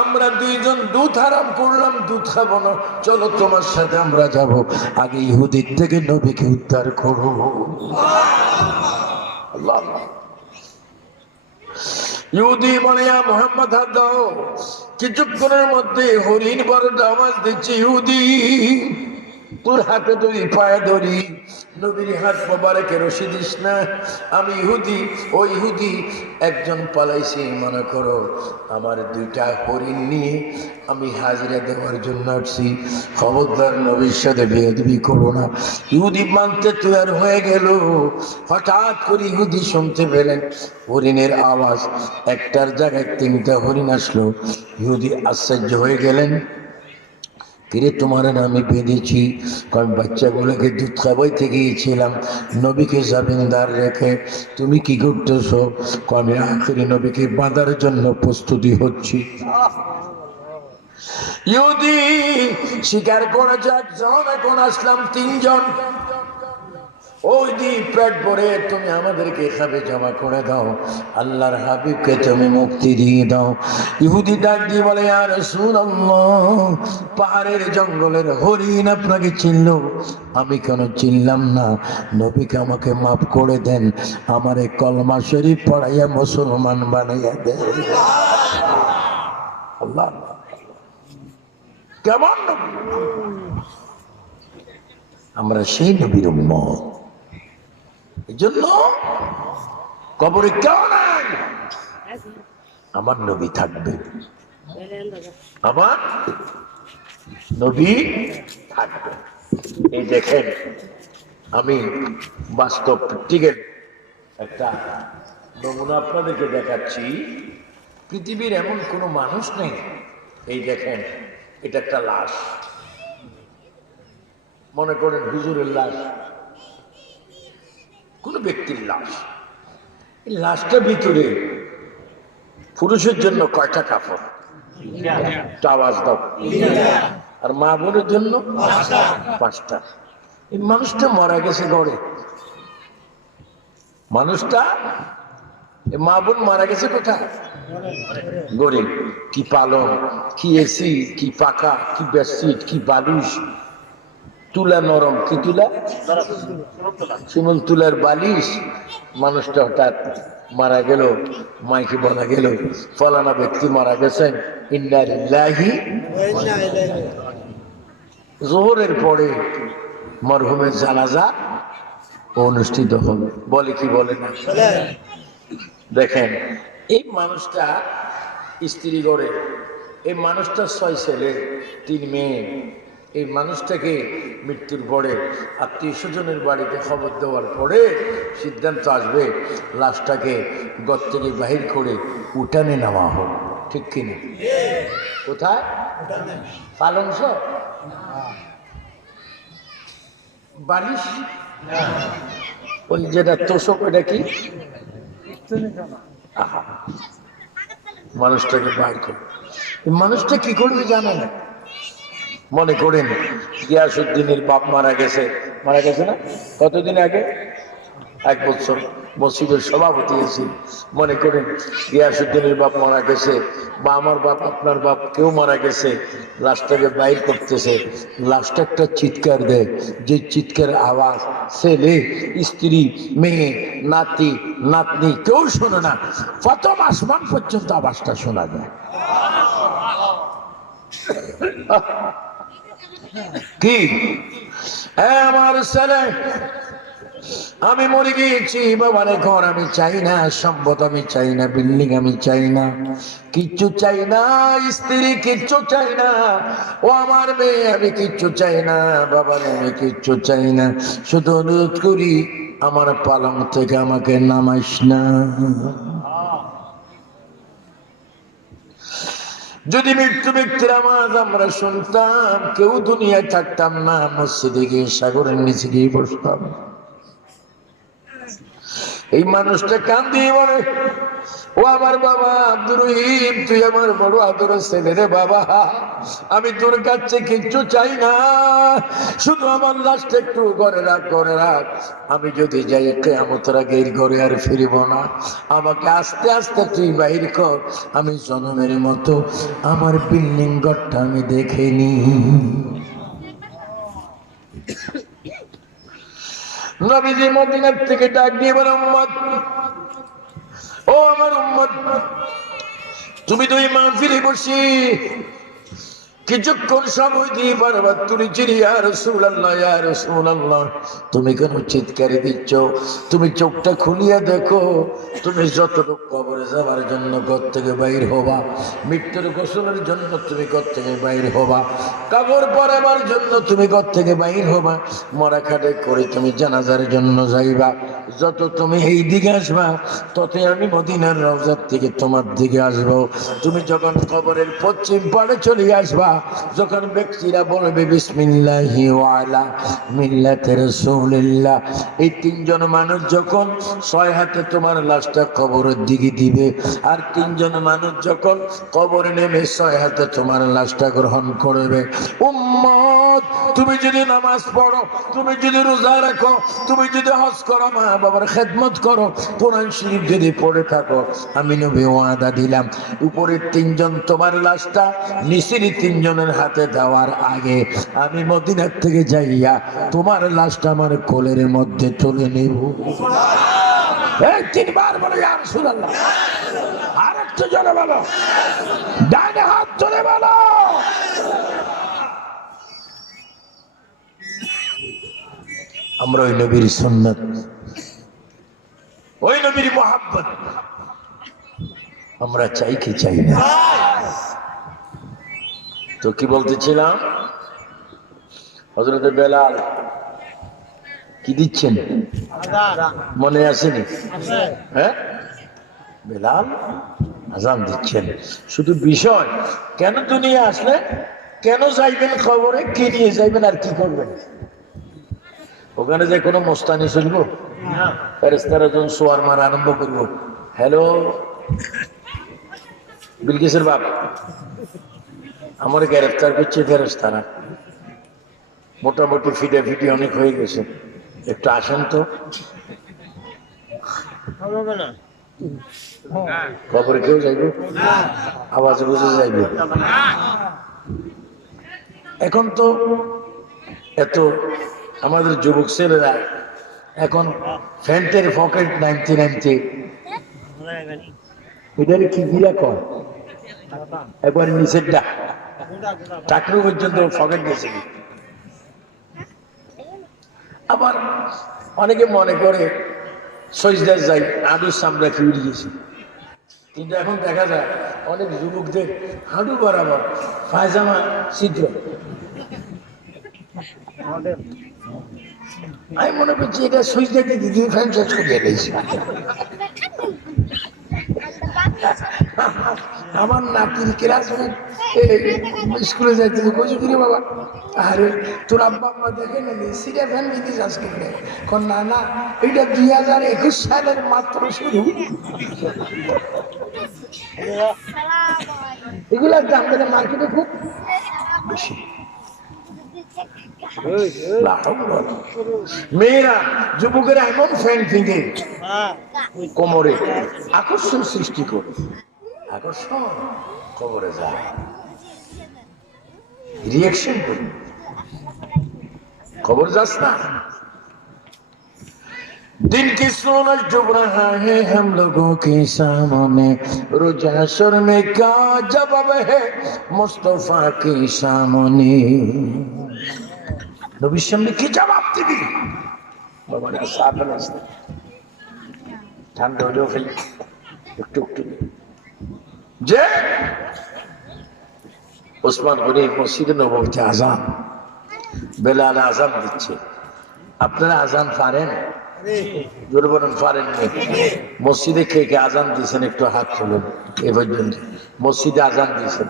আমরা দুইজন দুধ হারাম করলাম, দুধ খাবো না, চলো তোমার সাথে আমরা যাব, আগে ইহুদির থেকে নবীকে উদ্ধার করো। আল্লাহ ইহুদি বলে, মোহাম্মদ হাত দাও। কিছুক্ষণের মধ্যে হরিণ বড় আওয়াজ দিচ্ছে, ইহুদি তোর হাতে ধরি, পায়ে ধরি, নবীর হাত মোবারকে রশি দিস না। আমি ইহুদি, ও ইহুদি একজন পালাইছি, মনে করো আমার দুইটা হরিণ নিয়ে আমি হাজিরা দেওয়ার জন্য আসছি, খবরদার নবীর সাথে বেয়াদবি করো না। ইহুদি মানতে তৈরি হয়ে গেল। হঠাৎ করে ইহুদি শুনতে পেলেন হরিণের আওয়াজ, একটার জায়গায় তিনটা হরিণ আসলো। ইহুদি আশ্চর্য হয়ে গেলেন, কিরে তোমার আমি বেঁধেছি, কারণ বাচ্চাগুলোকে দুধ খাওয়াইতে গিয়েছিলাম নবীকে জামিনদার রেখে, তুমি কি করতেছো? আমি আখেরি নবীকে বাঁধার জন্য প্রস্তুতি হচ্ছি। ইহুদি স্বীকার করা যাক, যখন এখন আসলাম তিনজন, ওই দি পেট ভরে তুমি আমাদেরকে খাবে জমা করে দাও, আল্লাহর হাবিবকে তুমি মুক্তি দিয়ে দাও। ইহুদি ডাক দিয়ে বলে, ইয়া রাসূলুল্লাহ, পাহাড়ের জঙ্গলের হরিণ আপনাকে চিনল, আমি কেন চিনলাম না? নবীকে আমাকে মাফ করে দেন, আমারে কলমা শরীফ পড়াইয়া মুসলমান বানাইয়া দেন। আল্লাহ কেমন নবী! আমরা সেই নবীর উম্মত, এই জন্য কবরে কেউ নাই, আমার নবী থাকবে, আমার নবী থাকবে। এই দেখেন, আমি বাস্তব প্র্যাকটিক্যাল একটা নমুনা আপনাদেরকে দেখাচ্ছি। পৃথিবীর এমন কোনো মানুষ নেই, এই দেখেন এটা একটা লাশ, মনে করেন হুজুরের লাশ, কোন ব্যক্তির লাশ। এই লাশটার ভিতরে পুরুষের জন্য কয়টা কাপড়? আওয়াজ দাও। আর মা বোনের জন্য 5টা। এই মানুষটা মারা গেছে ঘরে, মানুষটা মা বোন মারা গেছে কোথায়? ঘরে। কি পালং, কি এসি, কি পাকা, কি বেডশিট, কি বালিশ, তুলা নরম, কি তুলা? শিমুল তুলার বালিশ। মানুষটা হঠাৎ মারা গেল, মাইকে বলা গেল ফলানা ব্যক্তি মারা গেছেন, ইন্না লিল্লাহি। যোহরের পরে মরহুমের জানাজা অনুষ্ঠিত হবে, বলে কি বলে না? দেখেন এই মানুষটা স্ত্রী ঘরে, এই মানুষটা 6 ছেলে 3 মেয়ে। এই মানুষটাকে মৃত্যুর পরে আত্মীয় স্বজনের বাড়িতে খবর দেওয়ার পরে সিদ্ধান্ত আসবে লাশটাকে ঘর থেকে বাহির করে উঠানে নেওয়া হোক, ঠিক কিনা? কোথায়? পালংশ, বালিশ, ওই যেটা তোষক, ওটা কি? আহা, মানুষটাকে বাইর করে। মানুষটা কি করবে জানেন? মনে করেন গিয়াসউদ্দিনের বাপ মারা গেছে, মারা গেছে না কতদিন আগে? 1 বছর। মসজিদের সভাপতি আছি, মনে করেন গিয়াসউদ্দিনের বাপ মারা গেছে, বা আমার বাপ, আপনার বাপ, কেউ মারা গেছে, লাশটাকে বাইর করতেছে, লাশটা একটা চিৎকার দেয়, যে চিৎকার আওয়াজ ছেলে, স্ত্রী, মেয়ে, নাতি, নাতনি কেউ শোনে না, প্রথম আসমান পর্যন্ত আওয়াজটা শোনা যায়। কি আমার ছেলে, আমি মরে গিয়েছি বাবার ঘর আমি চাই না, সম্পদ আমি চাই না, বিল্ডিং আমি চাই না, কিচ্ছু চাই না, স্ত্রী কিচ্ছু চাই না, ও আমার মেয়ে আমি কিচ্ছু চাই না, বাবার আমি কিচ্ছু চাই না, শুধু অনুরোধ করি আমার পালং থেকে আমাকে নামাইস না। যদি মৃত্যু ব্যক্তির আওয়াজ আমরা শুনতাম, কেউ দুনিয়ায় থাকতাম না, মসজিদে গিয়ে সাগরের নিচে গিয়ে বসতাম। এই মানুষটা কান দিয়ে বলে, ও আমার বাবা আব্দুর রহিম, তুই আমার বড় আদরের ছেলে রে বাবা, আমি তোর কাছে কিচ্ছু চাই না, শুধু আমার লাশটা একটু ঘরে রাখ, ঘরে রাখ। আমি যদি যাই কিয়ামতের আগে এই ঘরে আর ফিরব না, আমাকে আস্তে আস্তে তুই বাইর কর, আমি জনমের মতো আমার বিল্ডিং ঘরটা আমি দেখে নি। নবীজি মদিনার থেকে ডাক দিয়ে বলে, উম্মত, ও আমার উম্মত, তুমি তো এই মাহফিলে বসে কিছুক্ষণ সময় দিয়ে বারবার তুলেছি, ইয়া রাসূলুল্লাহ, ইয়া রাসূলুল্লাহ, তুমি কেন চিৎকারে দিচ্ছ? তুমি চোখটা খুলিয়া দেখো, তুমি যতটুকু কবরে যাওয়ার জন্য ঘর থেকে বাইর হবা, মৃত্যুর গোসলের জন্য তুমি ঘর থেকে বাইর হবা, কবর পড়াবার জন্য তুমি ঘর থেকে বাইর হবা, মরা খাটে করে তুমি জানাজার জন্য যাইবা, যত তুমি এই দিকে আসবা ততই আমি মদিনার রওজার থেকে তোমার দিকে আসবো। তুমি যখন কবরের পশ্চিম পাড়ে চলে আসবা, যখন ব্যক্তিরা বলবে বিসমিল্লাহি ওয়া আলা মিল্লাতি রাসূলিল্লাহ, এই তিনজন মানুষ যখন 6 হাতে তোমার লাশটা কবরের দিকে দিবে, আর তিনজন মানুষ যখন কবরে নেমে 6 হাতে তোমার লাশটা গ্রহণ করবে, উম্মত, তুমি যদি নামাজ পড়ো, তুমি যদি রোজা রাখো, তুমি যদি হজ করো, মা বাবার খেদমত করো, কোরআন শরীফ যদি পড়ে থাকো, আমি নবী ওয়াদা দিলাম, উপরের তিনজন তোমার লাশটা নিচের তিনজনের হাতে দেওয়ার আগে আমি মদিনার থেকে যাইয়া তোমার লাশটা আমার কোলের মধ্যে তুলে নেব। এই 3 বার বলে ইয়া রাসূলুল্লাহ, আর একটু জোরে বলো, ডানে হাত তুলে বলো। আমরা ওই নবীর সুন্নাত, ওই নবীর মুহাব্বত আমরা চাই কি চাই না? তো কি বলতেছিলাম, হযরত বেলাল কি দিচ্ছেন মনে আসেনি? হ্যাঁ, বেলাল আজান দিচ্ছেন। শুধু বিষয়, কেন দুনিয়া আসলে, কেন যাইবেন খবরে, কে নিয়ে যাইবেন আর কি করবেন? ওখানে যে কোনো মোস্তানি চলবো? ফেরেশতারা যখন সোয়ার মারা আরম্ভ করবো, হ্যালো বিলকিসের বাপ, আমার গ্রেফতার করছে ফেরেশতারা, মোটামুটি ফিটে অনেক হয়ে গেছে, একটু আসেন তো। খবরে কেউ যাইবে? আওয়াজ বুঝে যাইবে? এখন তো এত আমাদের যুবক ছেলেরা এখন ফ্যান্টের পকেট নাইনতে এদের কি গিরা কর, একবার নিচের চাকরি পর্যন্ত পকেট গেছে। আবার অনেকে মনে করে সজদা যাই, আদুর সামনে কি উড়ে গেছে, কিন্তু এখন দেখা যায় অনেক যুবকদের হাঁটু বরাবর পায়জামা ছিদ্র। আমি মনে করছি এটা সজদা দিতে দিয়ে ফ্যান চেঞ্জ করিয়ে দিয়েছি। আমার নাতির ক্লাসমেট স্কুলে যাইতে কইছি, কিরে বাবা, আরে তোর আব্বা আম্মা দেখে নেই সিটা ফ্যান দিতে আজকে, না না, এটা 2021 সালের মাত্র শুরু, এগুলার দাম তাহলে মার্কেটে খুব বেশি। মেয়েরা যুবকেরা এমন ফ্যান কিনে কোমরে আকর্ষণ সৃষ্টি করে, আকর্ষণ কবরে যায়, রিয়াকশন করি, खबर जास ना। दिन की सोना चुभ रहा है हम लोगों के सामने, रोजा शर में क्या जवाब है मुस्तफा के सामने। नबी सामने की जवाब दिबी बाबा ने साफ ना ঠান্ডা হলেও খালি একটু একটু যে ওসমান গনি মসজিদে নববীতে আজান, বেলাল আজান দিচ্ছে, আপনারা আজান পারেন? জোরে বলেন পারেননি? মসজিদে কে কে আজান দিয়েছেন একটু হাত তুলেন। এ পর্যন্ত মসজিদে আজান দিয়েছেন,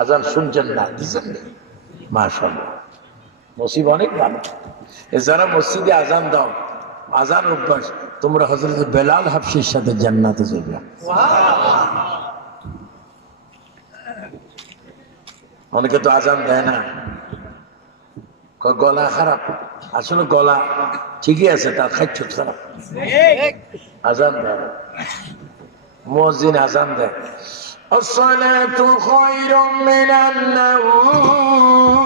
আজান শুনছেন না, দিচ্ছেন না? মাশাআল্লাহ, নসিব অনেক ভালো। যারা মসজিদে আজান দাও, আজান অভ্যাস, তোমরা হযরত বেলাল হাবশির সাথে জান্নাতে যাবে। অনেকে তো আজান দেয় না, গলা খারাপ। আসলে গলা ঠিকই আছে, তার খাদ্য খারাপ। আজান দেয়, মুয়াজ্জিন আজান দেয়, আসসালাতু খায়রুম মিনান নাওম।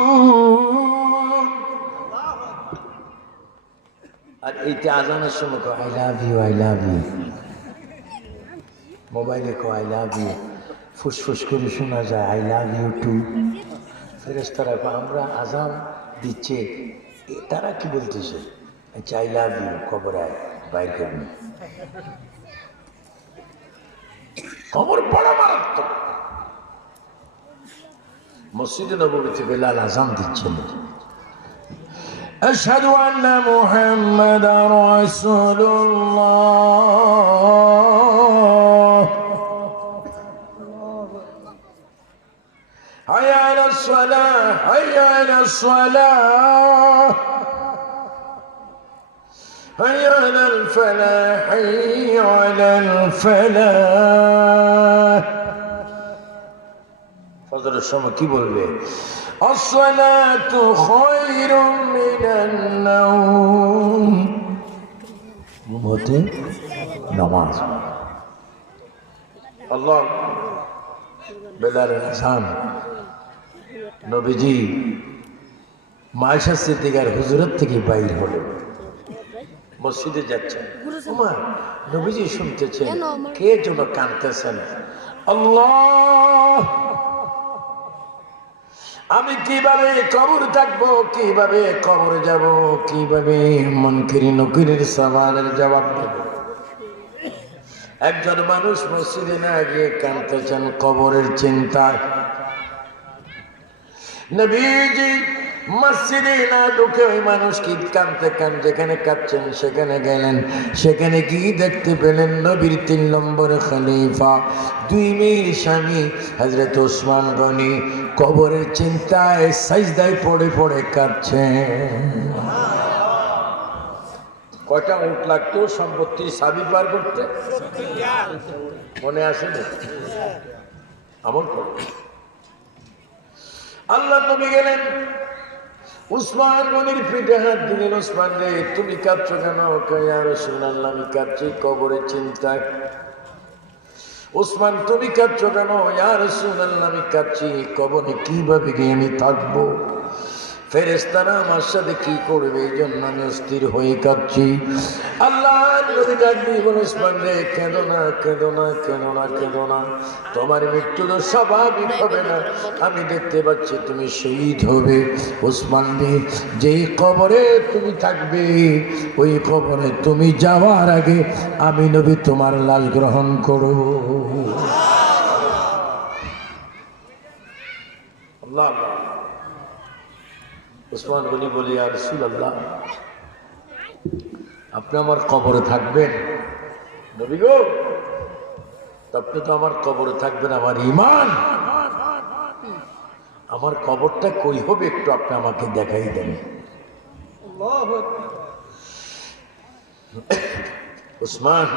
আর এইটা আজানের সময় কয় I love you, I love you. মোবাইলে কয় আই লাভ ইউ, ফুসফুস করে শোনা যায় আই লাভ ইউ টু। ফেরেশতারা কয় আমরা আজান দিচ্ছে, তারা কি বলতেছে? আচ্ছা আই লাভ ইউ, কবর আয় বাইর করবেন। কবর বড় মারাত্মক। মসজিদে নববীতে বেলাল আজান দিচ্ছেন, আশহাদু আন্না মুহাম্মাদার রাসূলুল্লাহ, হাইয়া আলাস সালাহ, হাইয়া আলাস সালাহ, হাইয়া আলাল ফালাহ, হাইয়া আলাল ফালাহ। ফজরের সময় কি বলবে? আসসালাতু খায়রুম মিনান নাওম। ঘুমোতে নামাজ। আল্লাহ, বেলালের আজান। নবীজি মায়েশা সিদ্দিকার হুজুরের থেকে বাইর হলেন, মসজিদে যাচ্ছেন। ওমা, নবীজি শুনতেছেন, কে যেন কাঁদতেছেন, আল্লাহ আমি কিভাবে কবর থাকবো, কিভাবে কবর যাব, কিভাবে মুনকির নকিরের সওয়ালের জবাব দেব। একজন মানুষ মসজিদে না গিয়ে কাঁদতেছেন কবরের চিন্তায়। নবীজি মসজিদে না ঢুকে ওই মানুষ কি কাঁদতে যেখানে কাঁদছেন সেখানে গেলেন। সেখানে গিয়ে দেখতে পেলেন নবীর 3 নম্বর খলিফা, 2 মেয়ের স্বামী হযরত ওসমান গনি কবরের চিন্তায় সাজদায় পড়ে পড়ে কাঁদছেন। কয়টা উট লাগতো সম্পত্তি চাবি পার করতে? মনে আছে না? আমল করো। আল্লাহ নবী গেলেন, উসমান গনির পিঠে হাত দিলেন, উসমান রে তুমি কাঁদছো কেন? ইয়া রাসূলুল্লাহ আমি কাঁদছি কবরের চিন্তায়। উসমান তুমি কাঁদছো কেন? ইয়া রাসূলুল্লাহ আমি কাঁদছি কবরে কিভাবে গিয়ে আমি থাকবো, ফেরেশতারা আমার সাথে কি করবে, এই জন্য আমি অস্থির হয়ে কাঁদছি। আল্লাহ নবী ডাক দিয়ে বলেন, উসমান রে কেঁদো না, কেঁদো না, কেঁদো না, কেঁদো না, তোমার মৃত্যু তো স্বাভাবিক হবে না, আমি দেখতে পাচ্ছি তুমি শহীদ হবে। উসমান রে যেই কবরে তুমি থাকবে, ওই কবরে তুমি যাওয়ার আগে আমি নবী তোমার লাশ গ্রহণ করব। আল্লাহ আল্লাহ। উসমান গনি বলি, ইয়া রাসূলুল্লাহ আপনি আমার কবরে থাকবেন? নবী গো, আপনি তো আমার কবরে থাকবেন, আমার ঈমান, আমার কবরটা কই হবে একটু আপনি আমাকে দেখাই দেন। উসমান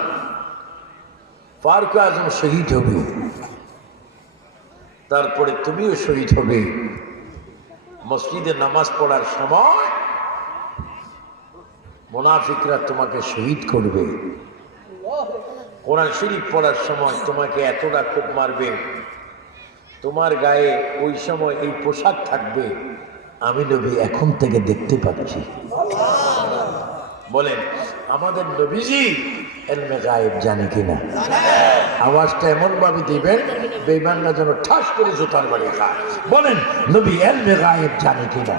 ফারুক আজম শহীদ হবে, তারপরে তুমিও শহীদ হবে। মসজিদে নামাজ পড়ার সময় মুনাফিকরা তোমাকে শহীদ করবে। কোরআন শরীফ পড়ার সময় তোমাকে এতটা খুব মারবে, তোমার গায়ে ওই সময় এই পোশাক থাকবে, আমি নবী এখন থেকে দেখতে পাচ্ছি। বলেন আমাদের নবীজি ইলমে গায়েব জানে কিনা? আওয়াজটা এমন ভাবে দিবেন বেঈমানরা যেন ঠাস করে জুতার বাড়ি খায়। বলেন নবী ইলমে গায়েব জানে কিনা?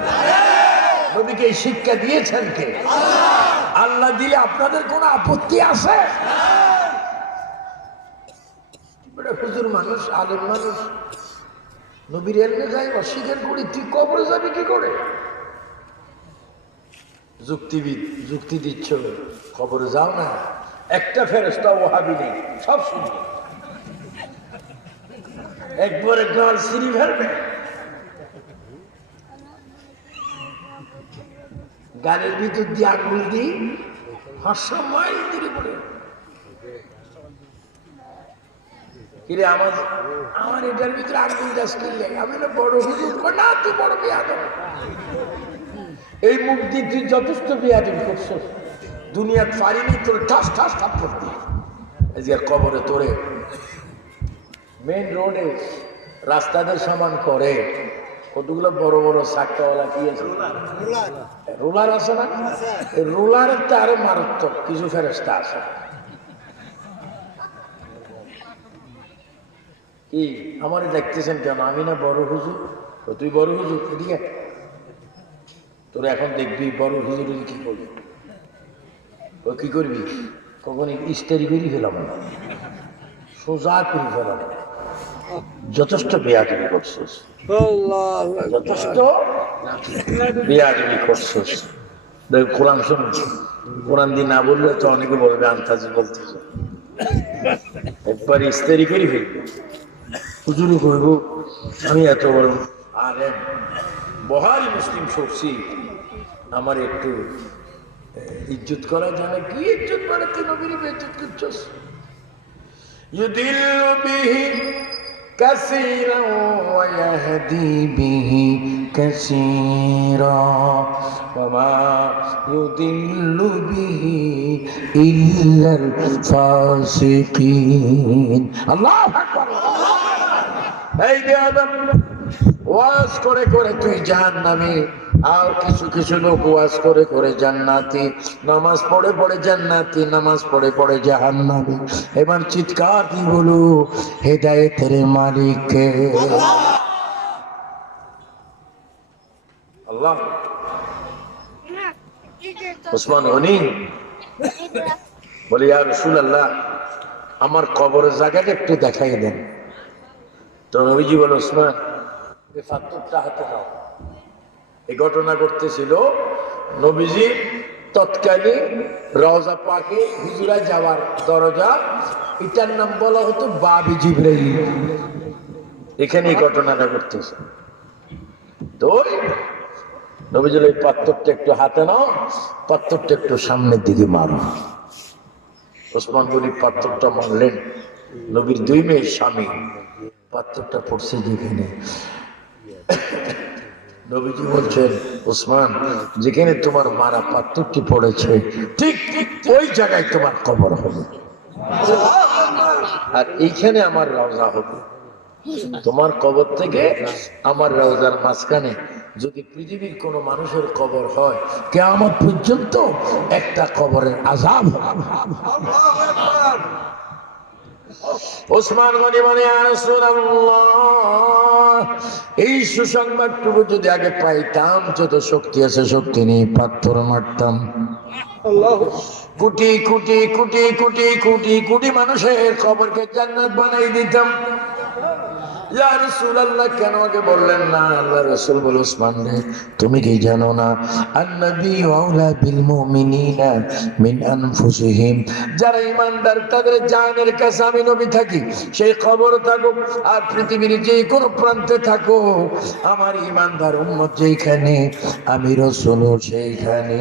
নবীকে এই শিক্ষা দিয়েছেন কে? আল্লাহ দিলে আপনাদের কোনো আপত্তি আছে? হুজুর মানুষ, আলেম মানুষ, নবীর ইলমে গায়েব অস্বীকার করি, তুই কবরে যাবি কি করে? যুক্তিবিদ যুক্তি দিচ্ছ, কবরে যাও না, একটা ফেরেশতা ওহাবি নেই, সব শুনবে, একবারে গাল সিঁড়ি ফেলবে, গালের ভিতর দিয়ে আঙুল দিই হর্ষময় দূরে পড়ে। কিরে আমার আমার এটার ভিতরে আঙুল দাস কিনলে আমি না বড় হুজুর না, তুই বড় বেয়াদব। এই মুখ দিয়ে তুই যথেষ্ট বেয়াদবি করছ, দুনিয়া পারিনি তোর ঠাস ঠাস ঠাপ করতে। আজকে কবরে তোরে মেন রোডে রাস্তাদের সমান করে কতগুলো বড় বড় সাক্কাওয়ালা কি আছে, রোলার আছে না, রোলারের তো আরো মারাত্মক কিছু ফেরেশতা আছে। কি আমার দেখতেছেন কেন, আমি না বড় হুজুর? তুই বড় হুজুর, এদিকে তোরা এখন দেখবি বড় হুজুর কি করবি, ও কি করবি, কখন ইস্তারি করে ফেলাম, সোজা করে ফেলাম। যথেষ্ট বেয়াদবি করছিস, যথেষ্ট বেয়াদবি করছিস। দেখ কোরআন শুন, কোরআন দিয়ে না বললে তো অনেকে বলবে আন্তাজি বলতেছ, একবার ইস্তারি করে ফেলবো। হুজুরও কইব আমি এত বড় আলেম, বহারি মুসলিম সরছি, আমার একটু ইজ্জত করা জানে। কি ইজ্জত করে, তুই নবীর বেইজ্জত করছস। ইউদিল্লু বিহি কাসীরা ওয়া ইয়াহদি বিহি কাসীরা ওয়া মা ইউদিল্লু বিহি ইল্লাল ফাসিকিন। আল্লাহু আকবার। এই বেয়াদব, ওয়াজ করে করে তুই জাহান্নামী, আর কিছু কিছু লোক ওয়াজ করে করে জান্নাতি, নামাজ পড়ে পড়ে জান্নাতি, নামাজ পড়ে পড়ে জাহান্নামী। এবার চিৎকার কি বলু, হেদায়েতের মালিক কে? আল্লাহ। ওসমান গনি বলে ইয়া রাসূলুল্লাহ, আমার কবরের জায়গাটা একটু দেখাই দেন। তো নবীজি বলে ওসমান এই পাথরটা হাতে নাও। এই ঘটনা ঘটতেছিল নবীজি তৎকালীন রওজা পাকে হুজুরা যাওয়ার দরজা, এটার নাম বলা হতো বাবি জিবরাইল। এখানে এই ঘটনাটা ঘটতেছে। তো নবীজি এই পাথরটা একটু হাতে নাও, পাথরটা একটু সামনের দিকে মারো। ওসমান গনি পাথরটা মারলেন, নবীর দুই মেয়ের স্বামী পাথরটা পড়ছে যেখানে। নবীজি বলছেন ওসমান, যেখানে তোমার মারা পাথরটি পড়েছে ঠিক ওই জায়গায় তোমার কবর হবে, আর এইখানে আমার রওজা হবে। তোমার কবর থেকে আমার রওজার মাঝখানে যদি পৃথিবীর কোন মানুষের কবর হয়, কিয়ামত পর্যন্ত একটা কবরের আযাব হবে। ওসমান গনি বলে ইয়া রাসূলুল্লাহ, এই সুসংবাদটুকু যদি আগে পাইতাম, যত শক্তি আছে শক্তি নিয়ে পাথর মারতাম। কোটি কোটি কোটি কোটি কোটি কোটি মানুষের কবরকে জান্নাত বানাই দিতাম। ইয়া রাসূলুল্লাহ, কেন আগে বললেন না? আল্লাহ রাসূল বলে ওসমান রে, তুমি কি জানো না আন-নবী আওলা বিল মুমিনিনা মিন আনফুসিহিম, যারা ঈমানদার তাদের জানের কাছে আমি নবী থাকি। সেই খবর থাকুক আর পৃথিবীর যে কোনো প্রান্তে থাকো, আমার ঈমানদার উম্মত যেখানে, আমি রাসূল সেইখানে।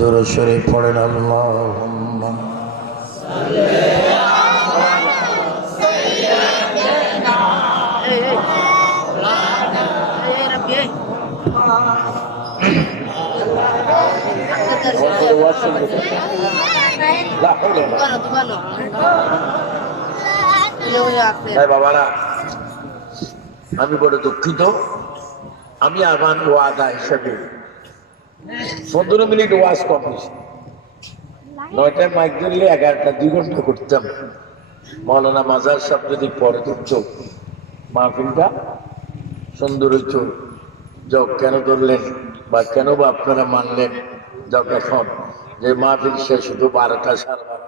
দরুদ শরীফ পড়েন আল্লাহুম্মা বাবারা, আমি বড় দুঃখিত। আমি আমার ওয়াদা হিসাবে 15 মিনিট ওয়াজ করেছি। 9টায় মাইক ধরলে 11টা 2 ঘন্টা করতাম। মৌলানা মাজার সাহেব যদি পরে ধরত, মাহফিলটা সুন্দর হইত। যাও, কেন ধরলেন বা কেন বা আপনারা মানলেন? যাও, এখন যে মাহফিল শেষ হতো 12টা 12:30,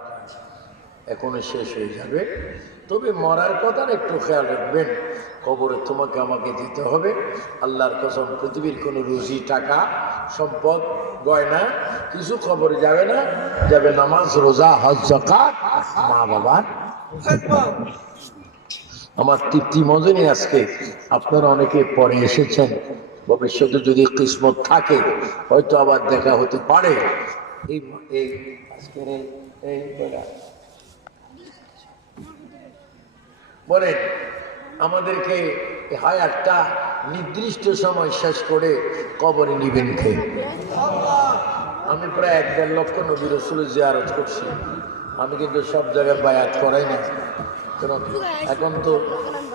এখনো শেষ হয়ে যাবে। তবে মরার কথার একটু খেয়াল রাখবেন, কবরে তোমাকে আমাকে দিতে হবে। আল্লাহর কসম, পৃথিবীর কোনো রুজি টাকা সম্পদ গয়না কিছু খবরে যাবে না, যাবে নামাজ রোজা হজ যাকাত মা বাবার। আমার তৃপ্তি মজনী আজকে আপনারা অনেকে পরে এসেছেন, ভবিষ্যতে যদি কিসমত থাকে হয়তো আবার দেখা হতে পারে। এই এই আজকের এই বলেন আমাদেরকে হায়াতটা নির্দিষ্ট সময় শেষ করে কবরে নিবেন কে? আমি প্রায় 1.5 লক্ষ নবী রাসূলের জিয়ারত করছি। আমি কিন্তু সব জায়গায় বায়াত করাই না, কারণ এখন তো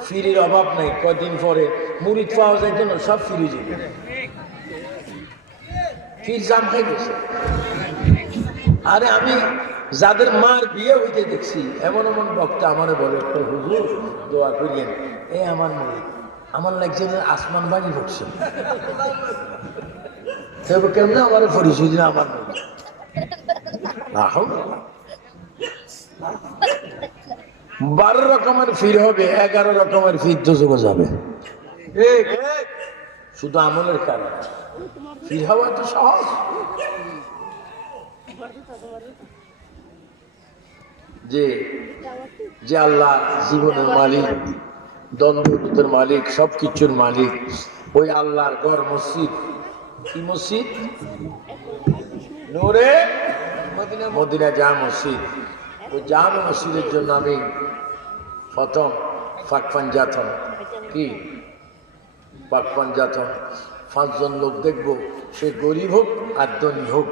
ফিরির অভাব নেই। কয়দিন পরে মুরিদ পাওয়া যায় কেন, সব ফিরে যাবে, ফির জাম খাই গেছে। আরে আমি যাদের মার বিয়ে হইতে দেখছি এমন এমন বক্তা আমারে বলে, হুজুর দোয়া করিয়েন, এ আমার মুরিদ, আমার লাগছে যে আসমান বাড়ি ঢুকছে, তবে কেমন আমার পরিচয় দিন আমার মুরিদ। আহ 12 রকমের ফির হবে, 11 রকমের ফির দোজখে যাবে, শুধু আমলের কারণ। ফির হওয়া তো সহজ। যে যে আল্লাহ জীবনের মালিক, দ্বন্দ্বের মালিক, সবকিছুর মালিক, ওই আল্লাহর ঘর মসজিদ। কি মসজিদ? নূরে মদিনা জামে মসজিদ। ওই জামে মসজিদের জন্য আমি প্রথম পাকপাঞ্জাতন কি পাকপাঞ্জাতন 5 জন লোক দেখবো, সে গরিব হোক আর ধনী হোক,